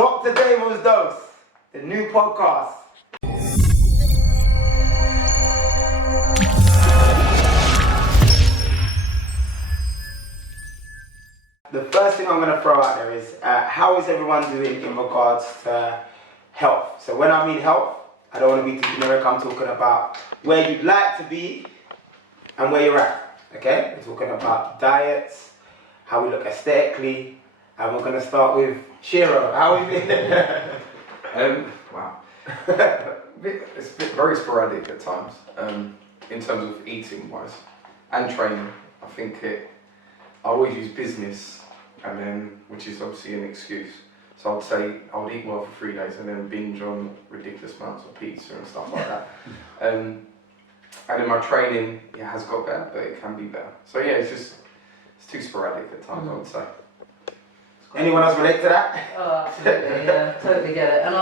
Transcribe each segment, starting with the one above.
Dr. Damon's Dose, the new podcast. The first thing I'm going to throw out there is how is everyone doing in regards to health? So when I mean health, I don't want to be too generic. I'm talking about where you'd like to be and where you're at. Okay? We're talking about diets, how we look aesthetically, and we're going to start with Shiro. How are you feeling? Wow. It's very sporadic at times, in terms of eating wise and training. I think I always use business, and then, which is obviously an excuse. So I'd say I would eat well for 3 days and then binge on ridiculous amounts of pizza and stuff like that. And in my training, it has got better, but it can be better. So yeah, it's too sporadic at times, I would say. Anyone else relate to that? Oh, absolutely, yeah, totally get it. And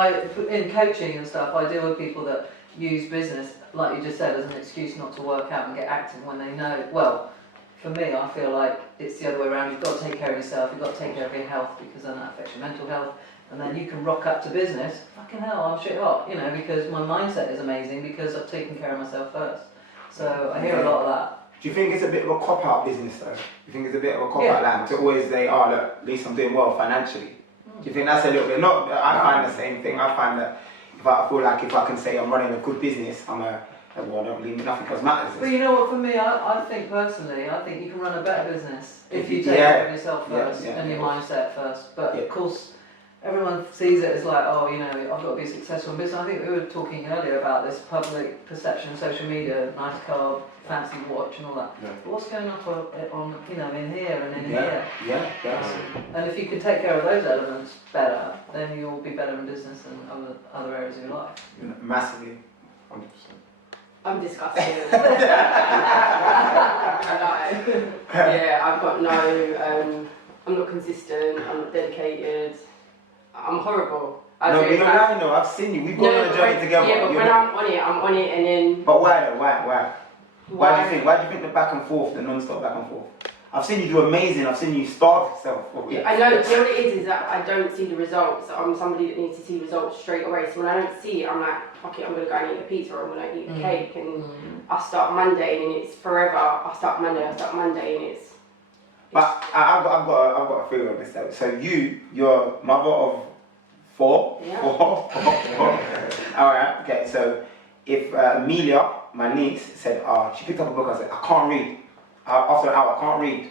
in coaching and stuff, I deal with people that use business, like you just said, as an excuse not to work out and get active when they know. Well, for me, I feel like it's the other way around. You've got to take care of yourself, you've got to take care of your health, because then that affects your mental health. And then you can rock up to business, fucking hell, I'm shit hot, because my mindset is amazing because I've taken care of myself first. So I hear a lot of that. Do you think it's a bit of a cop-out business though? Do you think it's a bit of a cop-out like to always say, oh look, at least I'm doing well financially? Do you think that's a little bit, I find the same thing. I find that if I feel like if I can say I'm running a good business, well, don't leave me, nothing else matters. But you know what, for me, I think personally, I think you can run a better business if you take care of yourself first and your mindset first. But of course, everyone sees it as like, oh, I've got to be successful in business. I think we were talking earlier about this public perception, social media, nice car, fancy watch and all that. Yeah. But what's going on in here and in here? And if you can take care of those elements better, then you'll be better in business and other areas of your life. Massively. 100%. I'm disgusted. I've got I'm not consistent, I'm not dedicated, I'm horrible. You're not lying though, I've seen you, we've gone on a journey together. Yeah, but when I'm on it and then... But why though, why? Why do you think the back and forth, the non-stop back and forth? I've seen you do amazing, I've seen you starve yourself. I know, do you know what it is that I don't see the results. I'm somebody that needs to see results straight away. So when I don't see it, I'm like, fuck it, I'm going to go and eat a pizza or I'm going to eat a cake. And I start Monday and it's forever. I start Monday and it's... But I've got a theory on this though. So you're mother of 4? Yeah. 4? Alright, okay, so if Amelia, my niece, said, she picked up a book and said, I can't read. After an hour, I can't read.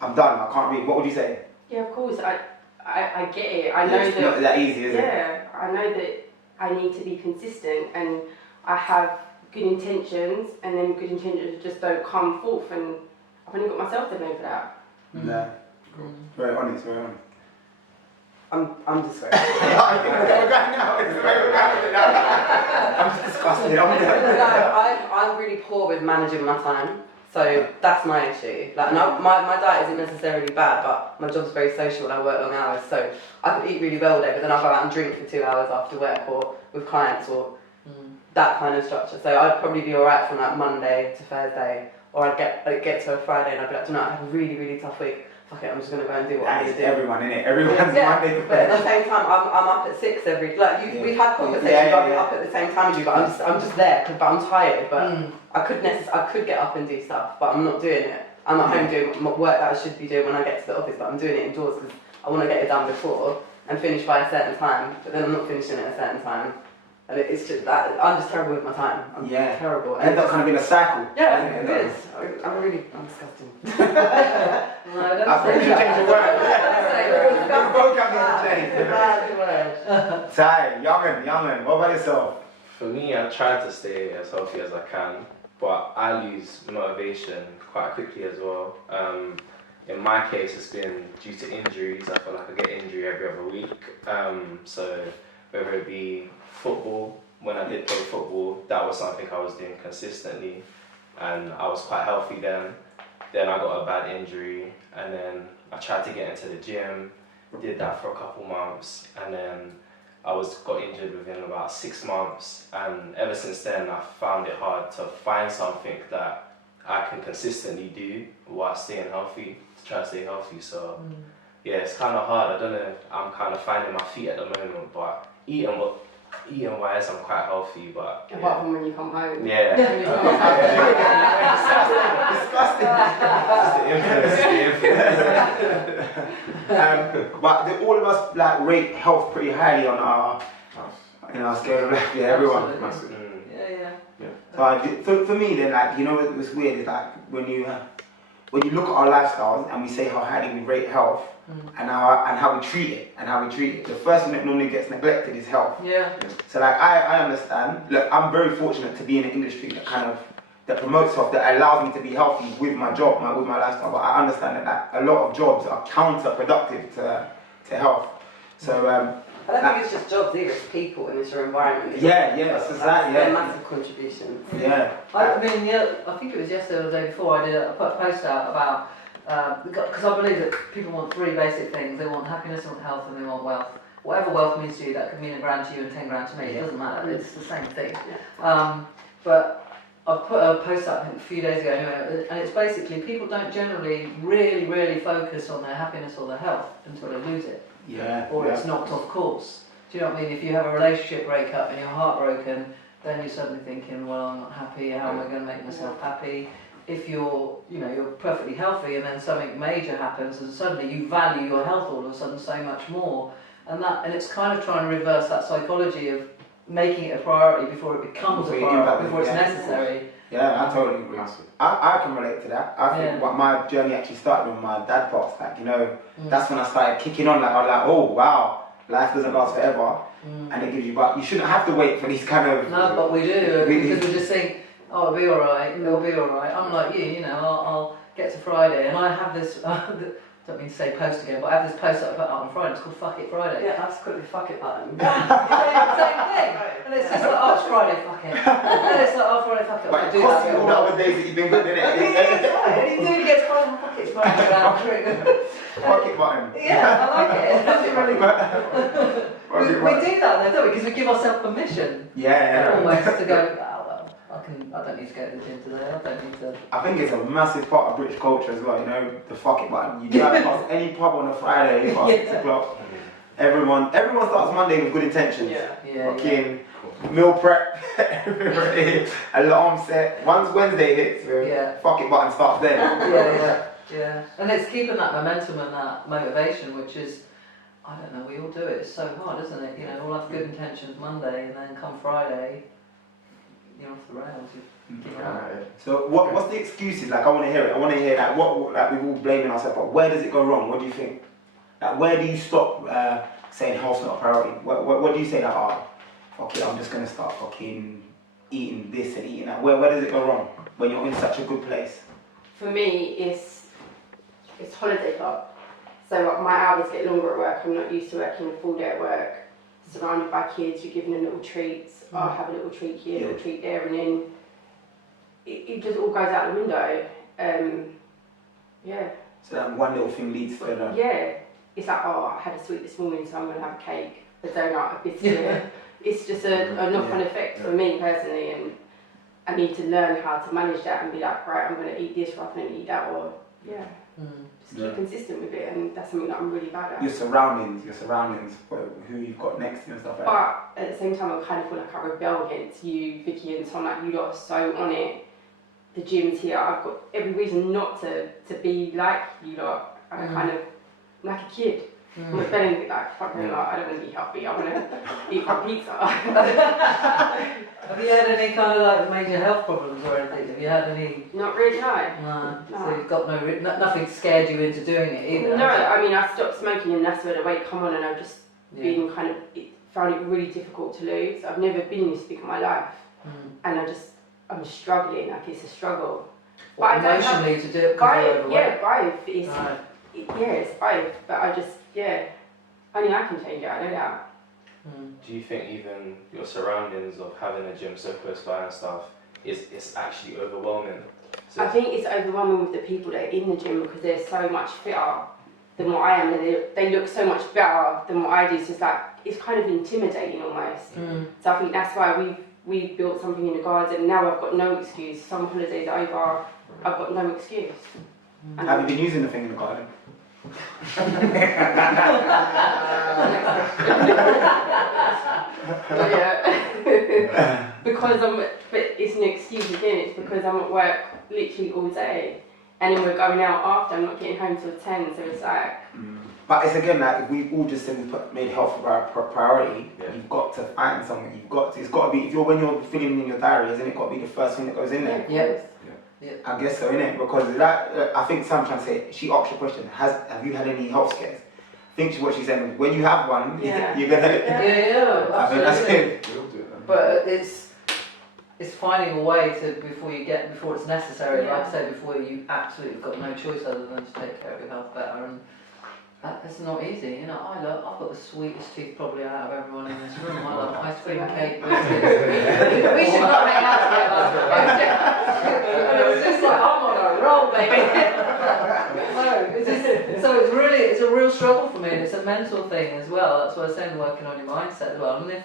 I'm done, I can't read. What would you say? Yeah, of course, I get it. I know it's not that easy, is it? Yeah, I know that I need to be consistent and I have good intentions and then good intentions just don't come forth and I've only got myself to blame for that. No. Very honest, very honest. I'm disgusted. I'm disgusted. I'm really poor with managing my time, so that's my issue. Like, my diet isn't necessarily bad, but my job's very social and I work long hours, so I could eat really well there, but then I'll go out and drink for 2 hours after work or with clients or that kind of structure. So I'd probably be alright from like Monday to Thursday, or I'd get to a Friday and I'd be like, I have a really, really tough week. Fuck it, I'm just going to go and do what I need to do. Everyone, innit? Everyone's Monday to but at the same time, I'm up at 6 we've had conversations, I'll be up at the same time as you, but I'm just there, but I'm tired, but I could get up and do stuff, but I'm not doing it. I'm at home doing work that I should be doing when I get to the office, but I'm doing it indoors because I want to get it done before and finish by a certain time, but then I'm not finishing at a certain time. And it's just that, I'm just terrible with my time. I'm terrible. And that's kind of in a cycle. Yeah, it is. I'm disgusting. I think you change the word. We both have to change. Ty, youngin, what about yourself? For me, I try to stay as healthy as I can, but I lose motivation quite quickly as well. In my case, it's been due to injuries. I feel like I get injury every other week. So whether it be football, when I did play football, that was something I was doing consistently and I was quite healthy then. Then I got a bad injury and then I tried to get into the gym, did that for a couple months and then I got injured within about 6 months, and ever since then I found it hard to find something that I can consistently do while staying healthy, to try to stay healthy. So yeah, it's kind of hard. I don't know. I'm kind of finding my feet at the moment, but eating wise, I'm quite healthy. But Apart from when you come home. yeah. But all of us like rate health pretty highly on our scale of life. Yeah, everyone. Absolutely. Yeah. So for me then, like, you know what's weird is like when you look at our lifestyles and we say how highly we rate health and how we treat it, the first thing that normally gets neglected is health. Yeah. So like I understand. Look, I'm very fortunate to be in an industry that promotes health, that allows me to be healthy with my job, with my lifestyle. But I understand that a lot of jobs are counterproductive to health. So I don't think it's just jobs either, it's people and it's your environment. Society. They're massive contributions. Yeah. I think it was yesterday or the day before I put a post out about, because I believe that people want three basic things. They want happiness, they want health, and they want wealth. Whatever wealth means to you, that could mean $1,000 to you and $10,000 to me, it doesn't matter, it's the same thing. But I put a post up a few days ago anyway, and it's basically people don't generally really focus on their happiness or their health until they lose it. Or it's knocked off course. Do you know what I mean? If you have a relationship breakup and you're heartbroken, then you're suddenly thinking, well, I'm not happy, how am I going to make myself happy? If you're perfectly healthy and then something major happens and suddenly you value your health all of a sudden so much more, and it's kind of trying to reverse that psychology of making it a priority before it becomes a priority, before it's necessary. Yeah, I totally agree. I can relate to that. I think what my journey actually started when my dad passed. Like, that's when I started kicking on. Like, I was like, oh wow, life doesn't last forever, and it gives you. But you shouldn't have to wait for these kind of. No, but we do because we just think, oh, it'll be all right. It'll be all right. I'm like you. I'll get to Friday, and I have this. Don't mean to say post again, but I have this post that I put out on Friday. It's called "Fuck It Friday." Yeah, that's quickly fuck it button. Same thing. And it's just like, oh, it's Friday, fuck it. And it's like, oh, Friday, fuck it. But it costs you all the other days that you've been good, innit? And he gets Friday, fuck it, it's Friday. Fuck it button. Yeah, I like it. It's actually really good. We do that though, don't we? Because we give ourselves permission. Almost to go, I don't need to go to the gym today, I don't need to. I think it's a massive part of British culture as well, the fuck it button. You drive past any pub on a Friday past 6 o'clock. Everyone starts Monday with good intentions. Fucking meal prep, alarm set. Once Wednesday hits, fuck it button starts there. Yeah. And it's keeping that momentum and that motivation, which is, I don't know, we all do it. It's so hard, isn't it? We'll have good intentions Monday, and then come Friday, you're off the rails. So what's the excuses? Like, I want to hear it. I want to hear like what like we're all blaming ourselves, but where does it go wrong? What do you think? Like, where do you stop saying health's not a priority? What do you say that? Fuck it, I'm just gonna start fucking eating this and eating that. Where does it go wrong when you're in such a good place? For me, it's holiday club. So my hours get longer at work. I'm not used to working a full day at work. Surrounded by kids, you're giving them little treats. I'll have a little treat here, a little treat there, and then it just all goes out the window. So that one little thing leads to the. Yeah, it's like, oh, I had a sweet this morning, so I'm gonna have a cake, a donut, a biscuit. It's just a knock-on effect for me personally, and I need to learn how to manage that and be like, right, I'm gonna eat this rather than eat that, or just keep consistent with it, and that's something that I'm really bad at. Your surroundings, who you've got next to you and stuff like that. But at the same time, I kind of feel like I rebel against you, Vicky, and Tom. Like, you lot are so on it. The gym's here. I've got every reason not to be like you lot. I'm kind of like a kid. I'm rebelling, like, fuck me, I don't want to be healthy. I want to eat my pizza. Have you had any kind of like major health problems or anything? Have you had any? Not really, no. So you've got nothing scared you into doing it either? No, I mean, I stopped smoking and that's where the weight come on, and I've just been found it really difficult to lose. I've never been this big in my life, and I'm struggling, like it's a struggle. But emotionally to do it because you're overweight? It's both, but only I can change it, I know that. Do you think even your surroundings of having a gym so close by and stuff is actually overwhelming? So I think it's overwhelming with the people that are in the gym because they're so much fitter than what I am, and they look so much better than what I do, so it's kind of intimidating almost. So I think that's why we've built something in the garden, and now I've got no excuse. Some holidays are over, I've got no excuse. Have you been using the thing in the garden? But yeah, because but it's an excuse again. It's because I'm at work literally all day, and then we're going out after. I'm not getting home till 10, so it's like. But it's again like if we all just said made health a priority, you've got to find someone. It's got to be when you're filling in your diary, isn't it? Got to be the first thing that goes in there. Yeah. I guess so, innit? Because that I think Sam trying to say she asked the question. Have you had any health scares? I think what she's saying when you have one, you're gonna. Yeah. I think that's it. We'll do it. But it's finding a way to before it's necessary. Like I said before, you absolutely got no choice other than to take care of your health better, and that's not easy. You know, I've got the sweetest teeth probably out of everyone in this room. I love ice cream, cake, biscuits. We should not hang out together. And it was just like I'm on a roll, baby. So it's a real struggle for me, and it's a mental thing as well. That's what I was saying, working on your mindset as well. And if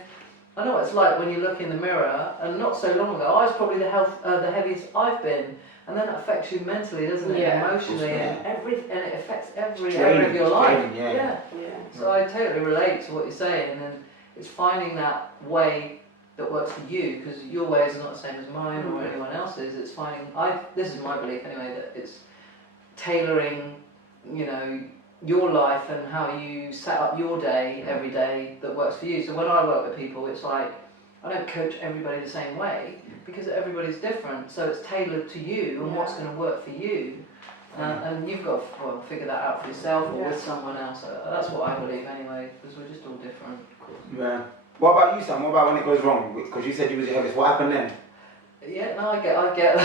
I know what it's like when you look in the mirror, and not so long ago, I was probably the heaviest I've been, and then it affects you mentally, doesn't it? Yeah. Emotionally, and it affects every area of your life. Yeah. So I totally relate to what you're saying, and it's finding that way that works for you, because your ways are not the same as mine or anyone else's. It's finding, this is my belief anyway, that it's tailoring, your life and how you set up your day every day that works for you. So when I work with people, it's like I don't coach everybody the same way because everybody's different. So it's tailored to you and what's going to work for you. And you've got to figure that out for yourself or with someone else. That's what I believe anyway, because we're just all different. Yeah. What about you, Sam? What about when it goes wrong? Because you said you was your heaviest. What happened then? Yeah, no, I get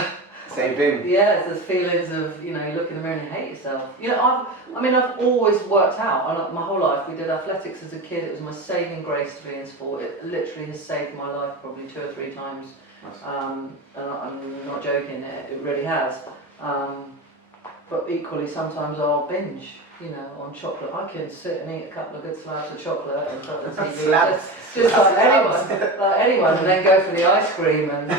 Same thing. Yeah, it's those feelings of, you look in the mirror and you hate yourself. I've always worked out. My whole life, we did athletics as a kid. It was my saving grace to be in sport. It literally has saved my life probably 2 or 3 times. And I'm not joking, it really has. But equally, sometimes I'll binge, on chocolate. I can sit and eat a couple of good slabs of chocolate and put the TV. Just like anyone, and then go for the ice cream and I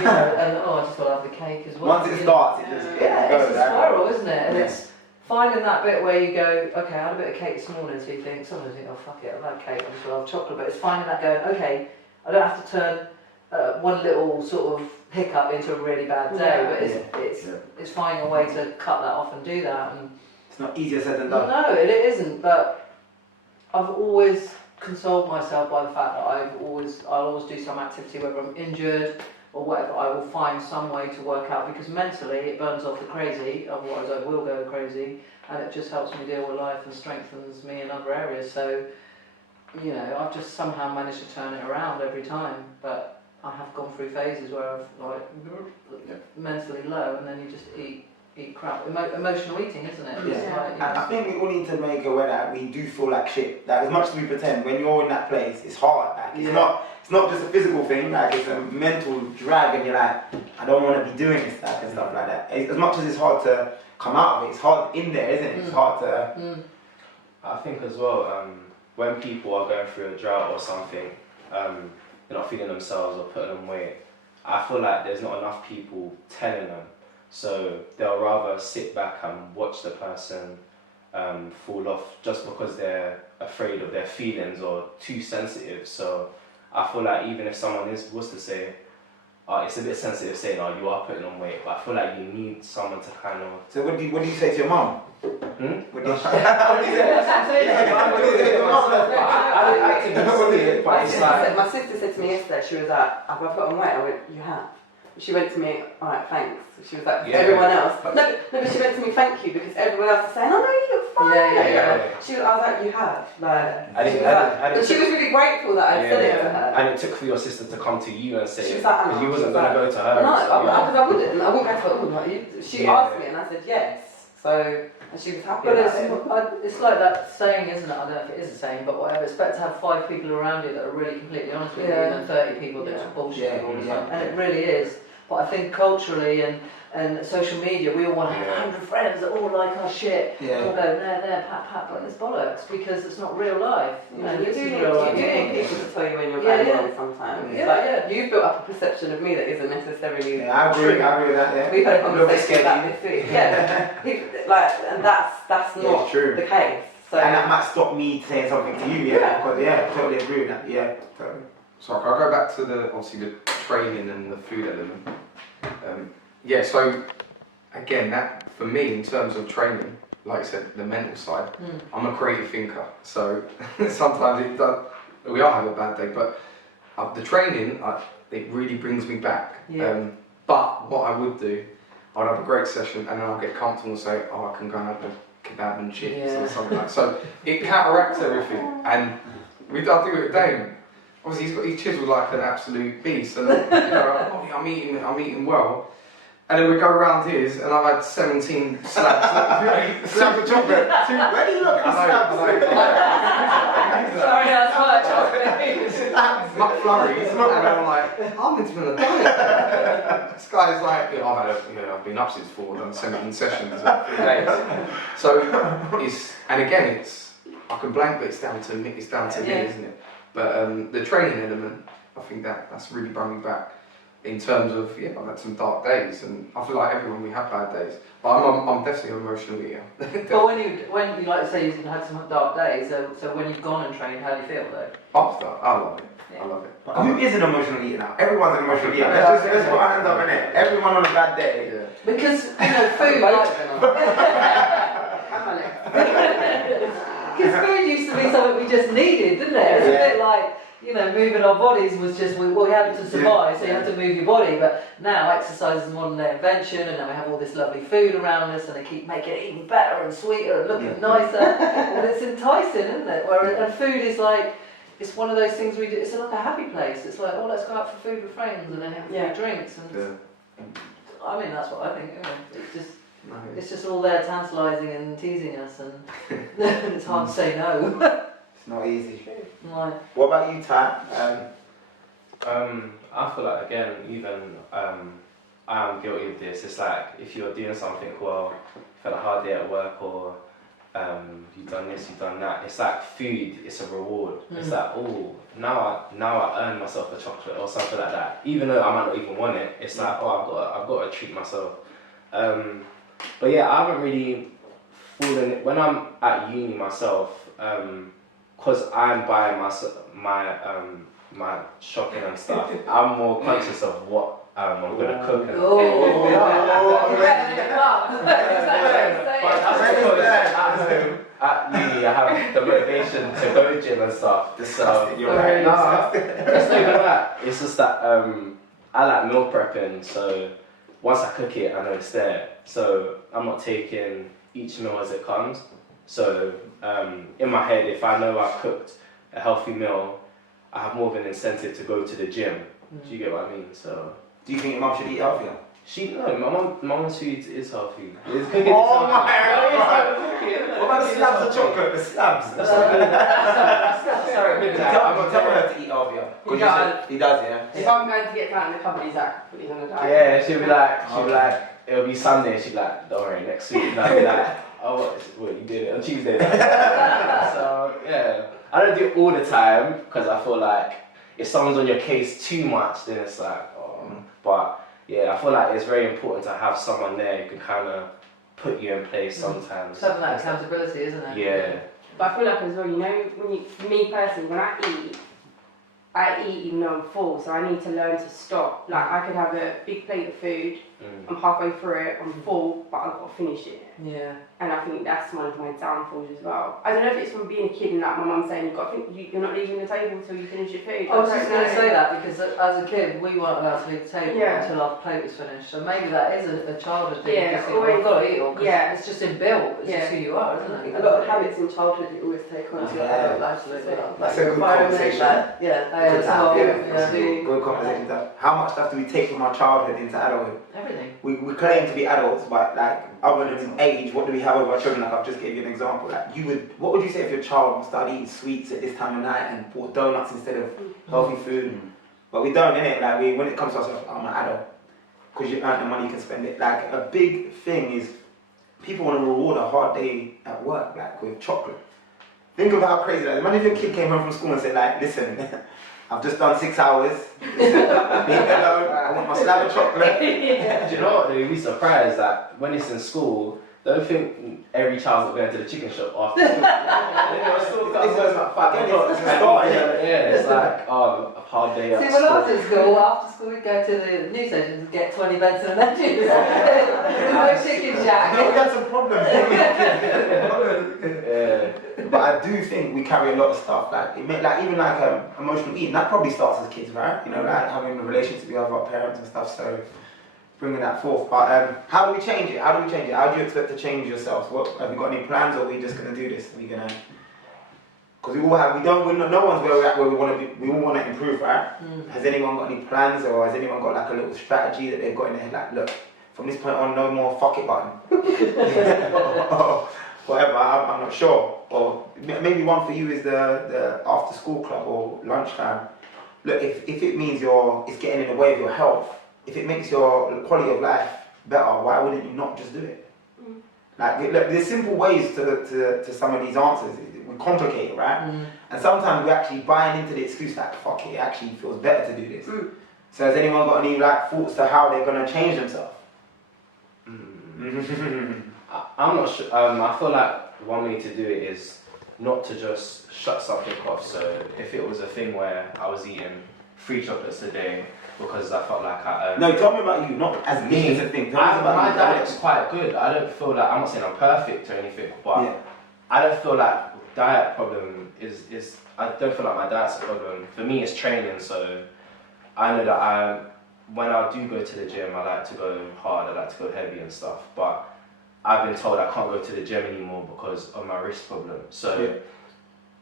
just want to have the cake as well. Once it starts, it just goes. It's a spiral, isn't it? And it's finding that bit where you go, okay, I had a bit of cake this morning, so you think, sometimes you think, oh fuck it, I've had cake, I just want to have chocolate, but it's finding that going, okay, I don't have to turn one little sort of hiccup into a really bad day, but it's finding a way to cut that off and do that. And it's not easier said than done. No, it isn't, but I've always consoled myself by the fact that I'll always do some activity, whether I'm injured or whatever. I will find some way to work out, because mentally it burns off the crazy, otherwise I will go crazy, and it just helps me deal with life and strengthens me in other areas. So I've just somehow managed to turn it around every time, but I have gone through phases where I've mentally low, and then you just eat crap. Emotional eating, isn't it? Yeah. I think we all need to make aware that we do feel like shit. That as much as we pretend, when you're in that place, it's hard. It's not just a physical thing. It's a mental drag, and you're like, I don't want to be doing this stuff and stuff like that. As much as it's hard to come out of it, it's hard in there, isn't it? It's hard to. I think as well, when people are going through a drought or something, they're not feeling themselves or putting on weight, I feel like there's not enough people telling them. So they'll rather sit back and watch the person fall off just because they're afraid of their feelings or too sensitive. So I feel like even if someone was to say, it's a bit sensitive saying, you are putting on weight, but I feel like you need someone to kind of... So what do you say to your mum? What do you What do you say to your mum? I actively see it, but it's like... My sister said to me yesterday, she was like, have I put on weight? I went, you have. She went to me, alright, thanks. She was like, everyone else. No, but she went to me, thank you, because everyone else is saying, oh no, you look fine. I was like, you have. But she was really grateful that I said it to her. And it took for your sister to come to you and say, she was like, because you wasn't going to go to her. No, because I wouldn't. I wouldn't go to her. She asked me and I said yes. So, and she was happy about it. It's like that saying, isn't it? I don't know if it is a saying, but whatever. It's better to have 5 people around you that are really completely honest with you than 30 people that just bullshit you all the time. And it really is. But I think culturally and social media, we all want to have 100 friends that all like our shit. All go there, pat, but it's bollocks, because it's not real life. You do need people to tell you when you're bad sometimes. you've built up a perception of me that isn't necessarily Yeah, I agree with that, yeah. We've had a little bit conversation about this week. Yeah. And that's Yeah, not it's true. the case. So And that might stop me saying something to you, yeah, because totally agree with that, yeah, totally. So I'll go back to the training and the food element. So again, that for me in terms of training, like I said, the mental side, I'm a creative thinker. So sometimes we all have a bad day, but the training, it really brings me back. Yeah. But what I would do, I'd have a great session and then I'll get comfortable and say, oh, I can go and have a kebab and chips or something like that. So it counteracts everything. And I do it with Dane. Obviously, he's chiseled like an absolute beast. And I'm eating well. And then we go around his, and I've had 17 slabs. Slabs of chocolate. Where do you look at the slabs? Sorry, that's not chocolate. McFlurries. And I'm like, I'm meant to be on a diet. This guy's like, I've been up since 4, done 17 sessions in 3 days. So I can blank, but it's down to me, isn't it? But the training element, I think that's really brought me back. In terms of, I've had some dark days, and I feel like everyone, we have bad days. But I'm definitely an emotional eater. But when you like to say you've had some dark days, so when you've gone and trained, how do you feel though? After, I love it. I love it. But who is an emotional eater now? Everyone's an emotional eater. Let's put our hands up in it. Everyone on a bad day. Yeah. Because, food, because food used to be something we just needed, didn't it? It's a bit like, moving our bodies was just, we had to survive, so you had to move your body. But now exercise is a modern day invention, and now we have all this lovely food around us, and they keep making it even better and sweeter and looking nicer. And it's enticing, isn't it? And food is like, it's one of those things we do, it's like a happy place. It's like, let's go out for food with friends and then have a few drinks. And I mean, that's what I think. It's just all there tantalising and teasing us, and it's hard to say no. It's not easy. Right. What about you, Ty? I feel like, again, even I am guilty of this. It's like if you're doing something well, you've had a hard day at work, or you've done this, you've done that. It's like food. It's a reward. It's like, now I earn myself a chocolate or something like that. Even though I might not even want it, it's like, I've got to treat myself. But yeah, I haven't really fallen when I'm at uni myself. Because I'm buying my shopping and stuff, I'm more conscious of what I'm going to cook. But that's because at uni I have the motivation to go to gym and stuff. Disgusting, you're right. It's not even that. It's just that I like meal prepping, so once I cook it, I know it's there. So I'm not taking each meal as it comes. So in my head, if I know I've cooked a healthy meal, I have more of an incentive to go to the gym. Do you get what I mean? So, do you think your mum should eat healthier? My mum's food is healthy. It's cooking. Oh my God! What about the slabs of chocolate? The slabs. Sorry, I'm telling her to eat healthier. He does, yeah. If I'm going to get down in the cupboard, he's on a diet. Yeah, she'll be like, it'll be Sunday. She'll be like, don't worry, next week. And I'll be like, oh, what you did it on Tuesday? So yeah, I don't do it all the time because I feel like if someone's on your case too much, then it's like, but yeah, I feel like it's very important to have someone there who can kind of put you in place sometimes. It's having that accountability, isn't it? Yeah. But I feel like as well, me personally, when I eat even though I'm full, so I need to learn to stop. Like I could have a big plate of food, I'm halfway through it, I'm full, but I've got to finish it. Yeah. And I think that's one of my downfalls as well. I don't know if it's from being a kid and like my mum saying you're not leaving the table until you finish your food. I was just going to say that because as a kid we weren't allowed to leave the table until our plate was finished. So maybe that is a childhood thing. Yeah, I've got to eat all because it's just inbuilt. It's just who you are, isn't it? A lot of habits in childhood you always take on to your adult life. Absolutely. That's a good conversation. Good conversation. How much stuff do we take from our childhood into adulthood? Everything. We claim to be adults, but like other than age, what do we have over our children? Like I've just gave you an example. Like what would you say if your child started eating sweets at this time of night and bought donuts instead of healthy food? But we don't, innit? Like when it comes to ourselves, I'm an adult because you earn the money, you can spend it. Like a big thing is people want to reward a hard day at work, like with chocolate. Think of how crazy that is. Imagine if your kid came home from school and said, like, listen, I've just done 6 hours. Leave me alone. I want my slab of chocolate. Do you know what? You'd be surprised that when it's in school, don't think every child's going to the chicken shop after school. It's like, oh, a hard day. See, when I was in school, after school we'd go to the news station and get 20 pence and a juice. There's no chicken shack. We had some problems. But I do think we carry a lot of stuff, like even emotional eating. That probably starts as kids, right? You know, like having a relationship with our parents and stuff. So bringing that forth. But how do we change it? How do you expect to change yourselves? What have you got any plans, or are we just gonna do this? Are we gonna? Because no one's where we're at where we want to be. We all want to improve, right? Has anyone got any plans, or has anyone got like a little strategy that they've got in their head? Like, look, from this point on, no more fuck it button. Whatever, I'm not sure. Or maybe one for you is the after school club or lunchtime. Look, if it means it's getting in the way of your health, if it makes your quality of life better, why wouldn't you not just do it? Like, look, there's simple ways to some of these answers. We complicate it, right? And sometimes we're actually buying into the excuse that, fuck it actually feels better to do this. So has anyone got any like thoughts to how they're going to change themselves? I'm not sure. I feel like one way to do it is not to just shut something off. So if it was a thing where I was eating 3 chocolates a day because I felt like I No, tell me about you, not as me as a thing. Tell me about my you. diet's quite good. I don't feel like, I'm not saying I'm perfect or anything, but I don't feel like diet problem is I don't feel like my diet's a problem. For me, it's training. So I know that when I do go to the gym, I like to go hard. I like to go heavy and stuff. But I've been told I can't go to the gym anymore because of my wrist problem. So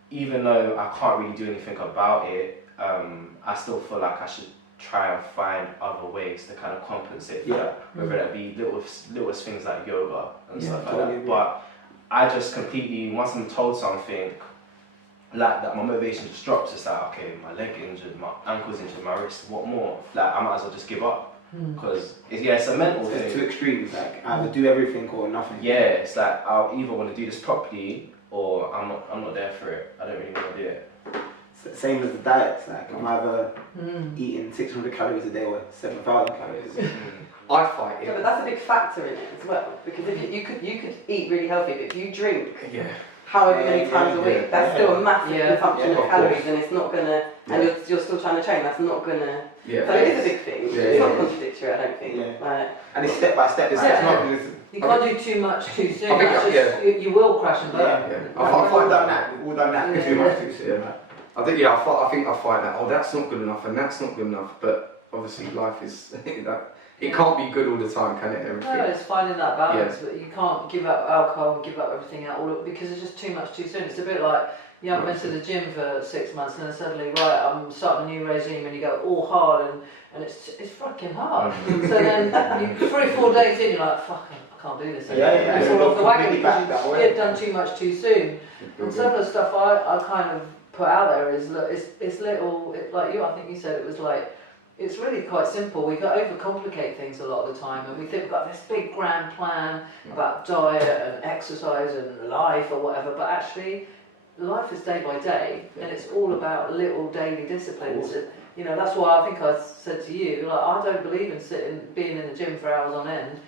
even though I can't really do anything about it, I still feel like I should try and find other ways to kind of compensate for that. Whether that be littlest things like yoga and stuff like that. But I just completely, once I'm told something like that, my motivation just drops. It's like, okay, my leg injured, my ankle's injured, my wrist, what more? Like, I might as well just give up. Because it's a mental thing. It's too extreme. It's like either do everything or nothing. Yeah, it's like I'll either want to do this properly or I'm not there for it. I don't really want to do it. Same as the diets. Like I'm either eating 600 calories a day or 7,000 calories. I fight it. Yeah, but that's a big factor in it as well. Because if you could eat really healthy, but if you drink however many times a week, that's still a massive consumption of calories, and it's not gonna. And you're still trying to train. That's not gonna. So it is a big thing. It's not contradictory, I don't think. And it's step by step. It's not. You can't do too much too soon. You will crash and burn. I've done that. We've all done that. Too much too soon. I think I find that, that's not good enough and that's not good enough, but obviously life is, it can't be good all the time, can it, everything? No, it's finding that balance, but you can't give up alcohol and give up everything out because it's just too much too soon. It's a bit like you haven't been to the gym for 6 months and then suddenly, right, I'm starting a new regime and you go all hard and it's fucking hard. So then 3 or 4 days in, you're like, fuck, I can't do this anymore. You fall off the wagon because you've done too much too soon. And some of the stuff I kind of put out there is, look, it's little, like you, I think you said it was like, it's really quite simple. We overcomplicate things a lot of the time and we think we've got this big grand plan about diet and exercise and life or whatever, but actually life is day by day and it's all about little daily disciplines. You know, that's why I think I said to you, like, I don't believe in being in the gym for hours on end.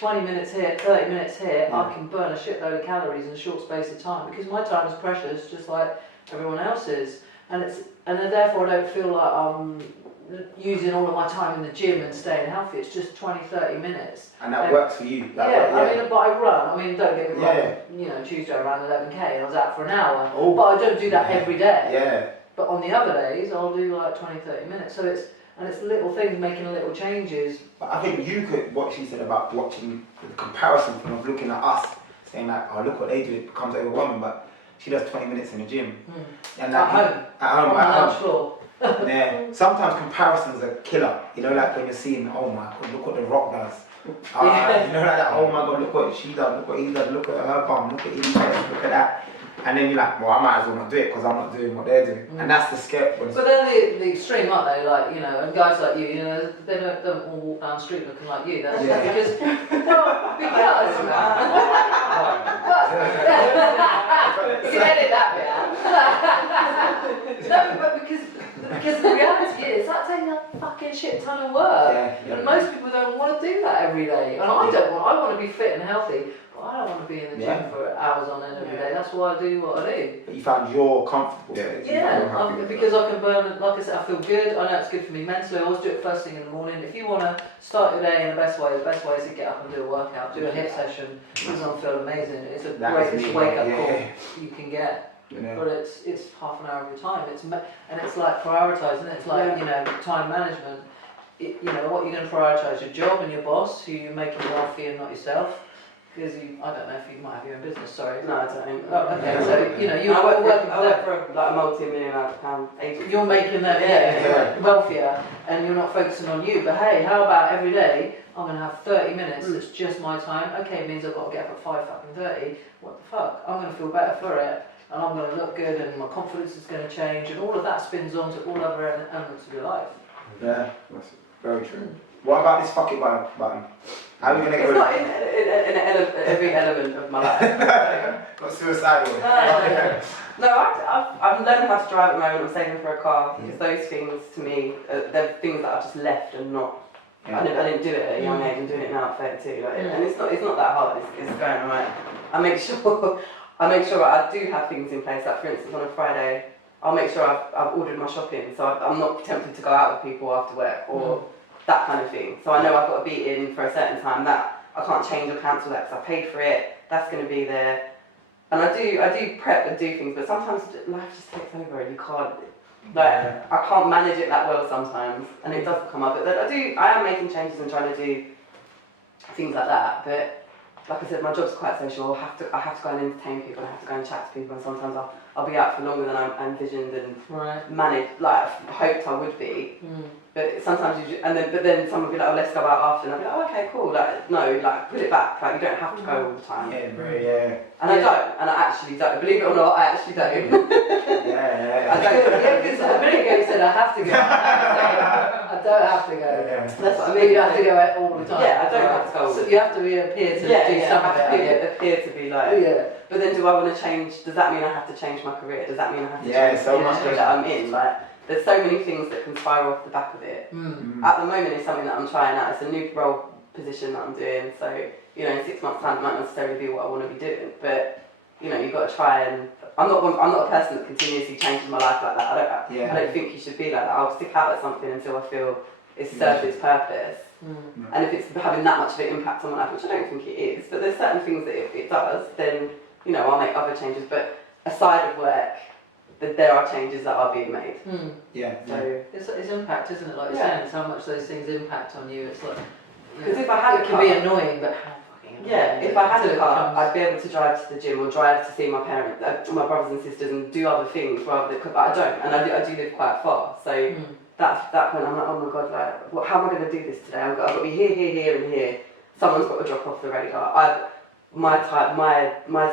20 minutes here, 30 minutes here, I can burn a shitload of calories in a short space of time because my time is precious just like everyone else's, and therefore I don't feel like I'm using all of my time in the gym and staying healthy. It's just 20-30 minutes. And that works for you? But I run. I mean, don't get me wrong, you know, Tuesday I ran 11k and I was out for an hour, but I don't do that every day. But on the other days, I'll do like 20-30 minutes. So it's little things, making little changes. But I think you could, what she said about watching the comparison from looking at us, saying like, oh, look what they do, it becomes overwhelming, but she does 20 minutes in the gym. And like, at home. On the lounge floor. Sometimes comparisons are killer. You know, like when you're seeing, oh my god, look what The Rock does. You know, like that, oh my god, look what she does, look what he does, look at her bum, look at his chest, look at that. And then you're like, well, I might as well not do it because I'm not doing what they're doing. And that's the scare. But they're the extreme, aren't they? Like, you know, and guys like you know, they don't all walk down the street looking like you. That's because, well, because. You can edit that bit out. No, but because Because the reality is that takes a fucking shit ton of work. Yeah. And most people don't want to do that every day. And I don't want. I want to be fit and healthy, but I don't want to be in the gym for hours on end every day. That's why I do what I do. But you found you're comfortable. Because I can burn. Like I said, I feel good. I know it's good for me mentally. I always do it first thing in the morning. If you want to start your day in the best way is to get up and do a workout, do a hit session. Because I feel amazing. It's a greatest wake up call you can get. But it's half an hour of your time. And it's like prioritising. It's like time management. What you're going to prioritise: your job and your boss, who you're making wealthy and not yourself. Because I don't know if you might have your own business. Sorry. No, I don't. Oh, okay. So I work for like a multi-million-pound agency. You're making them wealthier, and you're not focusing on you. But hey, how about every day I'm going to have 30 minutes? It's just my time. Okay, it means I've got to get up at 5:30. What the fuck? I'm going to feel better for it. And I'm going to look good, and my confidence is going to change, and all of that spins on to all other elements of your life. Yeah, that's very true. What about this fuck it button? How are we going to get rid It's of not in every element of my life. Not suicidal. No, I've learned how to drive at the moment. I'm saving for a car because those things to me, they're things that I've just left and not. I didn't do it at a young age. I'm doing it now at 32, and it's not that hard. It's going alright. I make sure I do have things in place. Like for instance, on a Friday, I'll make sure I've ordered my shopping, so I'm not tempted to go out with people after work or that kind of thing. So I know I've got to be in for a certain time. That I can't change or cancel that because I paid for it. That's going to be there. And I do prep and do things, but sometimes life just takes over and you can't. I can't manage it that well sometimes, and it does come up. But I am making changes and trying to do things like that. But like I said, my job's quite social. I have to go and entertain people. I have to go and chat to people, and sometimes I'll be out for longer than I envisioned and managed, like hoped I would be. But sometimes but then someone will be like, oh, let's go out after, and I'll be like, oh, okay, cool. Like, no, like put it back. Like you don't have to go all the time. And I don't, and I actually don't. Believe it or not, I actually don't. I don't. Because a minute ago you said I have to go. I don't have to go. That's what I You mean. have to go out all the time. Yeah, I don't have to go. So you have to appear to do something. I have to appear to be like. But then, do I want to change? Does that mean I have to change my career? Does that mean I have to change the industry that I'm in? Like, there's so many things that can spiral off the back of it. At the moment, it's something that I'm trying out. It's a new role position that I'm doing. So in 6 months' time, it might not necessarily be what I want to be doing. But you've got to try and. I'm not a person that continuously changes my life like that. I don't think you should be like that. I'll stick out at something until I feel it's served its purpose. And if it's having that much of an impact on my life, which I don't think it is, but there's certain things that if it does, then I'll make other changes. But aside of work, there are changes that are being made. So it's impact, isn't it? Like you're saying, it's how much those things impact on you. It's like because if I had it can be annoying, but how fucking annoying. if I had a car, I'd be able to drive to the gym or drive to see my parents, my brothers and sisters, and do other things rather than. But I don't, and I do live quite far, so. That point, I'm like, oh my god, like, how am I going to do this today? I've got to be here, and here. Someone's got to drop off the radar. My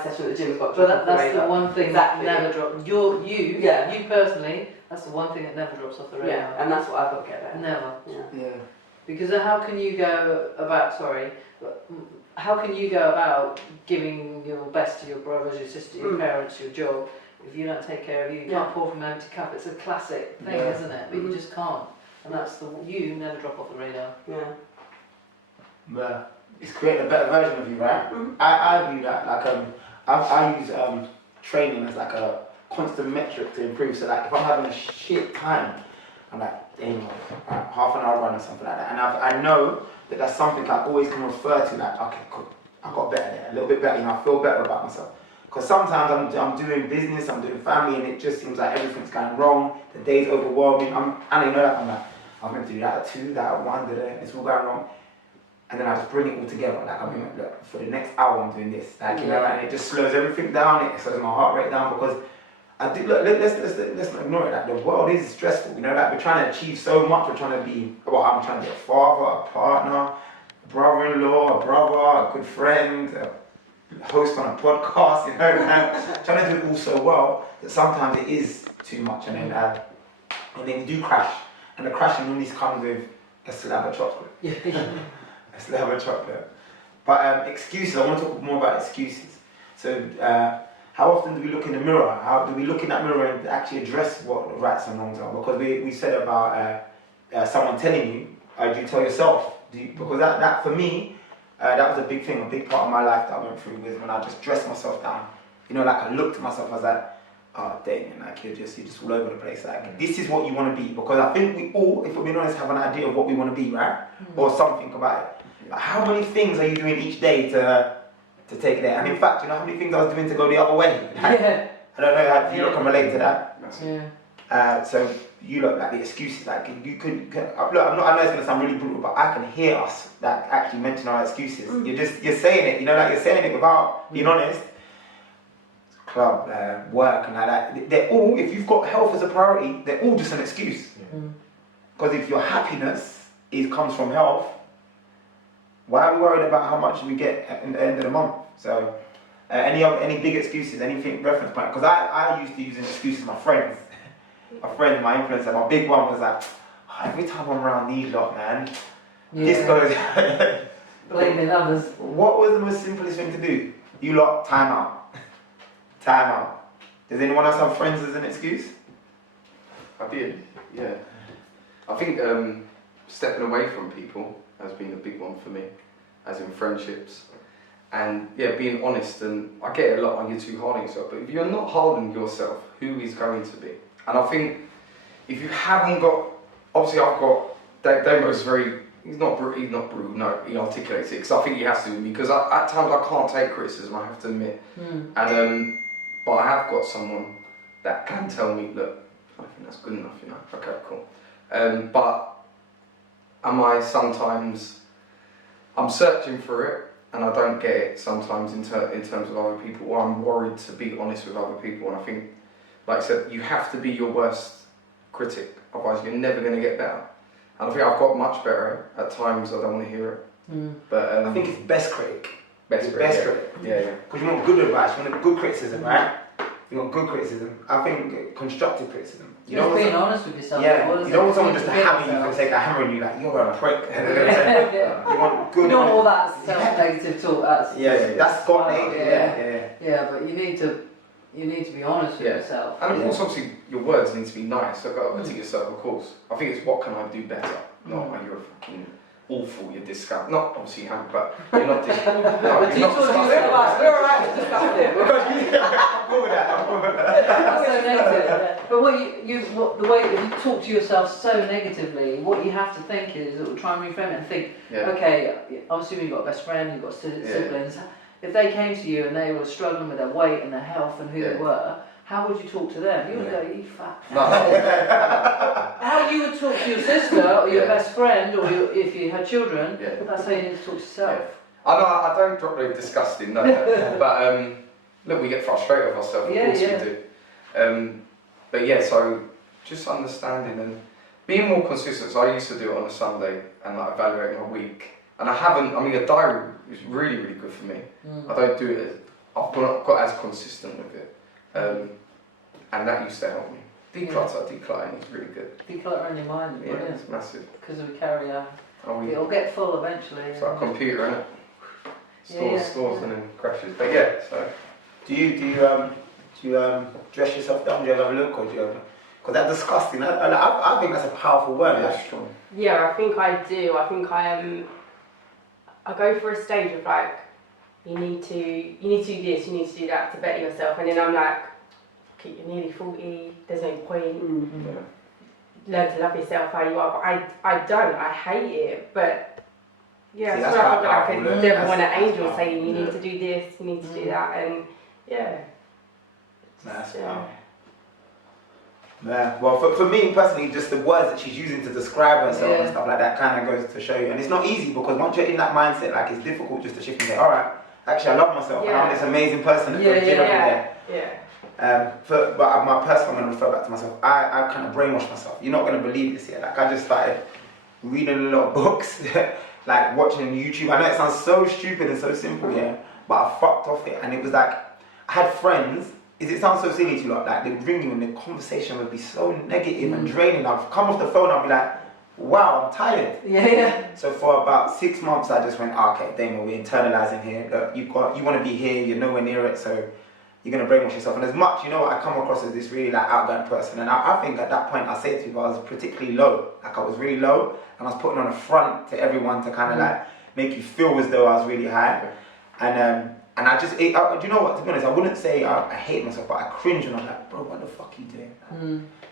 session at the gym's got to drop off the radar. That's the one thing that never drops. You personally, that's the one thing that never drops off the radar. Yeah, and that's what I've got to get better. Never. Yeah. Because how can you go about? How can you go about giving your best to your brothers, your sister, your parents, your job? If you don't take care of you can't pour from an empty cup. It's a classic thing, isn't it? But you just can't. And that's you never drop off the radar. Yeah. It's creating a better version of you, right? I view that like I use training as like a constant metric to improve. So like if I'm having a shit time, I'm like, damn, half an hour run or something like that. And I know that that's something I always can refer to. Like, okay, cool, I got better there, a little bit better. I feel better about myself. Because sometimes I'm doing business, I'm doing family, and it just seems like everything's going wrong. The day's overwhelming. I'm like, I'm meant to do that at 2, that at 1, it's all going wrong. And then I just bring it all together. Like, I'm like, look, for the next hour, I'm doing this. Like, and it just slows everything down. It slows my heart rate down because I do. Look, let's not ignore it. Like, the world is stressful. Like we're trying to achieve so much. We're trying to be. Well, I'm trying to be a father, a partner, a brother-in-law, a brother, a good friend. Host on a podcast, trying to do it all so well that sometimes it is too much, and then you do crash, and the crashing normally comes with a slab of chocolate. A slab of chocolate. But excuses. I want to talk more about excuses. So how often do we look in the mirror? How do we look in that mirror and actually address what the rights and wrongs are? Because we said about someone telling you, do you tell yourself? Because that for me, that was a big thing, a big part of my life that I went through was when I just dressed myself down. You know, like I looked at myself, I was like, oh Damien, like you're just all over the place. Like this is what you want to be. Because I think we all, if we're being honest, have an idea of what we want to be, right? Or something about it. Like, how many things are you doing each day to take it there? And in fact, you know how many things I was doing to go the other way? Like, I don't know if you look and relate to that. Yeah. So you look like the excuses, like you could look, I know it's gonna sound really brutal, but I can hear us that actually mention our excuses. You're saying it, you know, like you're saying it without being honest. Club, work and like that, they're all, if you've got health as a priority, they're all just an excuse. Because if your happiness comes from health, why are we worried about how much we get at the end of the month? So any big excuses, anything reference point? Because I used to use an excuse to my friends. My friend, my influencer, my big one was like, oh, every time I'm around these lot, man, this goes. Blaming others. What was the most simplest thing to do? You lot, time out. Time out. Does anyone else have friends as an excuse? I did, yeah. I think stepping away from people has been a big one for me, as in friendships. And yeah, being honest, and I get it a lot, you're too hard on yourself, but if you're not hard on yourself, who is going to be? And I think if you haven't got, obviously I've got, Damo's very, he's not brutal, no, he articulates it, because I think he has to with me, because at times I can't take criticism, I have to admit. And but I have got someone that can tell me, look, I think that's good enough, you know, okay, cool. But am I sometimes, I'm searching for it, and I don't get it sometimes in terms of other people, or I'm worried to be honest with other people, and I think, like I said, you have to be your worst critic, otherwise you're never going to get better. And I think I've got much better. At times I don't want to hear it. But I think it's best critic. Best critic. Yeah. Because you want good advice, you want good criticism, right? You want good criticism. I think constructive criticism. You don't being honest with yourself. Yeah, you don't want someone just to hammer you for the sake of hammering you, like you're a prick. You want good. Not all that self-negative talk. That's got negative. Yeah, but you need to be honest with yourself. And of course, obviously, your words need to be nice. So go to yourself, of course. I think it's what can I do better, not when you're fucking awful, you're disgusting. Not obviously you haven't, but you're not disgusting. No, but you're not disgusting. we're alright, disgusting. I'm cool with that. That's so negative. But the way that you talk to yourself so negatively, what you have to think is, try and reframe it and think, okay, I'm assuming you've got a best friend, you've got siblings. If they came to you and they were struggling with their weight and their health and who they were, how would you talk to them? You would go, you fat. How you would talk to your sister or your best friend, or if you had children, that's how you need to talk to yourself. I know, I don't drop really disgusting, no. But look, we get frustrated with ourselves, of course we do. But yeah, so just understanding and being more consistent. So I used to do it on a Sunday and like evaluate my week. And I haven't, a diary is really, really good for me. I don't do it, I've got as consistent with it. And that used to help me. Decluttering is really good. Decluttering your mind, brilliant. It's massive. Because we carry it'll get full eventually. It's like a computer, isn't it? Stores and then crashes. But yeah, so. Do you dress yourself down? Do you have a look, or do you have? Because that's disgusting. I think that's a powerful word. That's strong. Yeah, I think I do. I think I go for a stage of like, you need to do this, you need to do that to better yourself, and then I'm like, okay, you're nearly 40. There's no point. Learn to love yourself how you are. But I don't. I hate it. But yeah, it's not like a devil and an angel saying you need to do this, you need to do that, and That's powerful. Yeah, well, for me personally, just the words that she's using to describe herself and stuff like that kind of goes to show you. And it's not easy, because once you're in that mindset, like, it's difficult just to shift and say, all right, actually I love myself, and I'm this amazing person that goes gym every day. But my personal, I'm going to refer back to myself, I kind of brainwashed myself. You're not going to believe this yet. Like, I just started reading a lot of books, like watching YouTube. I know it sounds so stupid and so simple, but I fucked off it. And it was like, I had friends, it sounds so silly to you, like they'd ring you and the conversation would be so negative and draining. I'd come off the phone, I'd be like, wow, I'm tired. So for about 6 months, I just went, okay, Damon, we're internalizing here. Look, you want to be here, you're nowhere near it. So you're going to brainwash yourself. And as much, you know, I come across as this really like outgoing person, and I think at that point I say to people I was particularly low, like I was really low, and I was putting on a front to everyone to kind of like make you feel as though I was really high, and I just, do you know what? To be honest, I wouldn't say I hate myself, but I cringe when I'm like, bro, what the fuck are you doing?